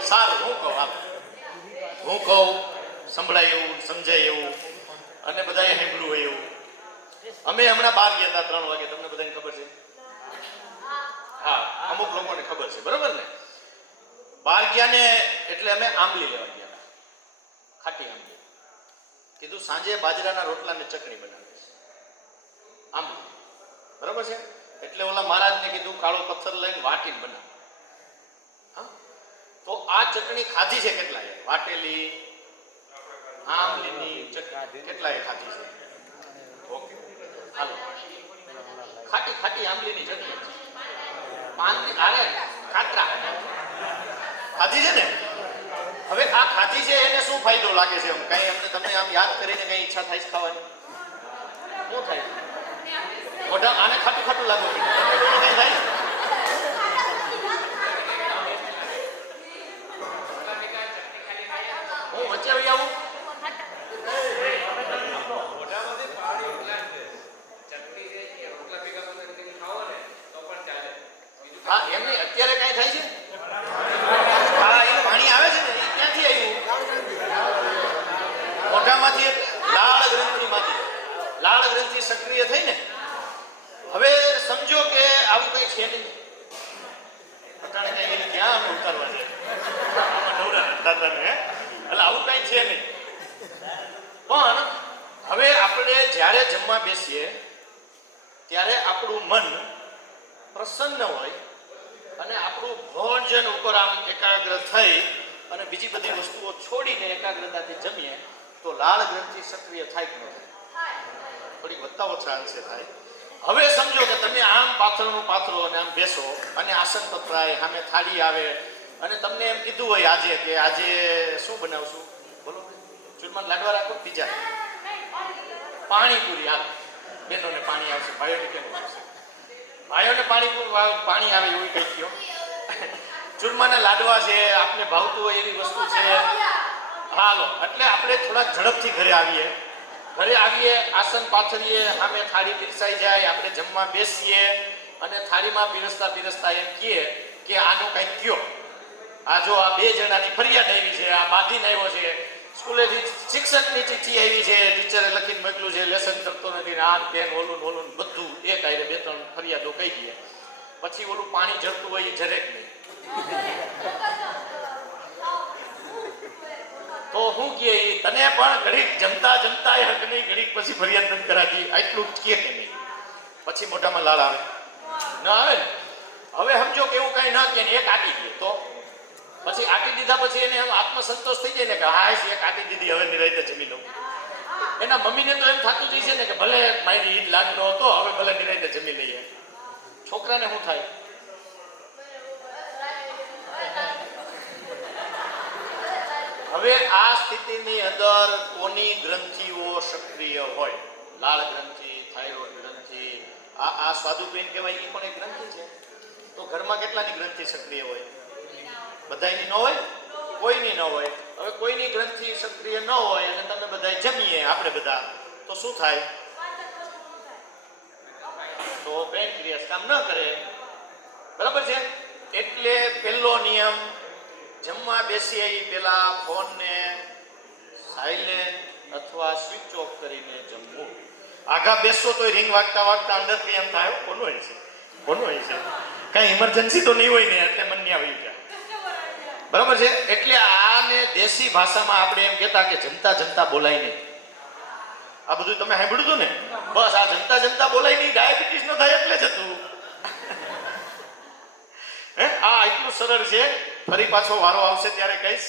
સારું હું કહું સંભળાય એવું સમજાય એવું અને બધાએ સાંભળ્યું હોય એવું અમે હમણાં બહાર ગયા હતા 3 વાગે તમને બધાને ખબર છે હા અમુક લોકોને ખબર છે બરોબર ને બહાર ગયા ને એટલે અમે આંબલી લેવા ગયા ખાટી આંબલી કીધું સાંજે બાજરાના રોટલા ને ચટણી બનાવીશ આંબલી બરાબર છે એટલે ઓલા મહારાજને કીધું કાળો પથ્થર લઈને વાટીને બનાવ હા તો આ ચટણી ખાધી છે કેટલાય વાટેલી આંબલીની ચટણી કેટલાય ખાધી છે ઓકે હાલો ખાટી ખાટી આંબલીની ચટણી પાનની આરે ખાટરા ખાધી છે ને હવે આ ખાધી છે એને શું ફાયદો લાગે છે એમ કઈ અમને તમને આમ યાદ કરીને કઈ ઈચ્છા થાય છે ખાવાની શું થાય મોઢા આને ખાટું ખાટું લાગે કઈ થાય હું વચ્ચે આવી આવું હા એમને અત્યારે કઈ થાય છે હા એ પાણી આવે છે ને એ ક્યાંથી આવ્યું મોઢામાંથી લાળ ગ્રંથિ સક્રિય થઈ ને હવે સમજો કે આવું કઈ છે નહીં અટાણે કઈ એને ક્યાં અમે ઉતારવા છે એટલે આવું કઈ છે નહીં પણ હવે આપણે જ્યારે જમવા બેસીએ ત્યારે આપણું મન પ્રસન્ન હોય અને આપણું ભોજન ઉપર આમ એકાગ્ર થઈ અને બીજી બધી વસ્તુઓ છોડીને એકાગ્રતાથી જમીએ તો લાળ ગ્રંથિ સક્રિય થાય કે ન થાય થોડી વધતા ઓછા અંશે થાય હવે સમજો કે તમે આમ પાથરનું પાથરો અને આમ બેસો અને આસન પથરાય સામે થાળી આવે અને તમને એમ કીધું હોય આજે કે આજે શું બનાવશું બોલો ચૂરમાના લાડવા રાખો બીજા પાણીપુરી હાલ બહેનોને પાણી આવશે ભાઈઓને કેમ આવશે ભાઈઓને પાણી આવે એવું કઈ કયો ચૂરમાના લાડવા છે આપને ભાવતું હોય એવી વસ્તુ છે હાલો એટલે આપણે થોડાક ઝડપથી ઘરે આવીએ આસન પાથરીએ સામે થાળી પીરસાઈ જાય આપણે જમવા બેસીએ અને થાળીમાં પીરસતા એમ કહીએ કે આનું કંઈક કયો આ જો આ 2 જણાની ફરિયાદ આવી છે આ બાંધીને આવ્યો છે સ્કૂલેથી શિક્ષકની ચિઠ્ઠી આવી છે ટીચરે લખીને મોકલું છે લેસન કરતો નથી ને આ પેન ઓલું બધું એક આઈને 2-3 ફરિયાદો કહી દઈએ પછી ઓલું પાણી જરતું હોય એ જરેક નહીં તો હું કહે તને પણ ઘડીક જમતા હક નહીં ઘડીક પછી ફરિયાદ નથી કરાતી આટલું કહે કે નહીં પછી મોઢામાં લાળ આવે ના આવે ને હવે સમજો કે એવું કઈ ના કે એક આટી દે તો પછી આટી દીધા પછી એને એમ આત્મસંતોષ થઈ જાય ને કે હા એક આટી દીધી હવે નિરાંતે જમી લઉં એના મમ્મીને તો એમ થતું જ છે ને કે ભલે મારી ઈદ લાગતો હતો હવે ભલે નિરાંતે જમી લઈએ છોકરાને શું થાય હવે આ સ્થિતિની અંદર કોની ગ્રંથિઓ સક્રિય હોય લાળ ગ્રંથિ થાઇરોઇડ ગ્રંથિ આ સ્વાદુપિંડ કહેવાય એ પણ એક ગ્રંથિ છે તો ઘરમાં કેટલાની ગ્રંથિ સક્રિય હોય બધાની ન હોય કોઈની ન હોય હવે કોઈની ગ્રંથિ સક્રિય ન હોય અને તમે બધા જમીએ આપણે બધા તો શું થાય તો પેનક્રિયાસ કામ ન કરે બરાબર છે એટલે પહેલો નિયમ જમવા બેસીએ એ પહેલા ફોનને સાયલેન્ટ અથવા સ્વિચ ઓફ કરીને જમવું આગા બેસો તો રિંગ વાગતા અંદરથી એમ થાય કોનું હોય છે કઈ ઇમરજન્સી તો નહીં હોય ને એટલે મનની આવી જાય બરાબર છે એટલે આને દેશી ભાષામાં આપણે એમ કહેતા કે જમતા બોલાય નહીં આ બધું તમે સાંભળ્યું હતું ને બસ આ જમતા બોલાય નહીં ડાયાબિટીસ ન થાય એટલે જ હતું આ એટલું સરળ છે ફરી પાછો વારો આવશે ત્યારે કહીશ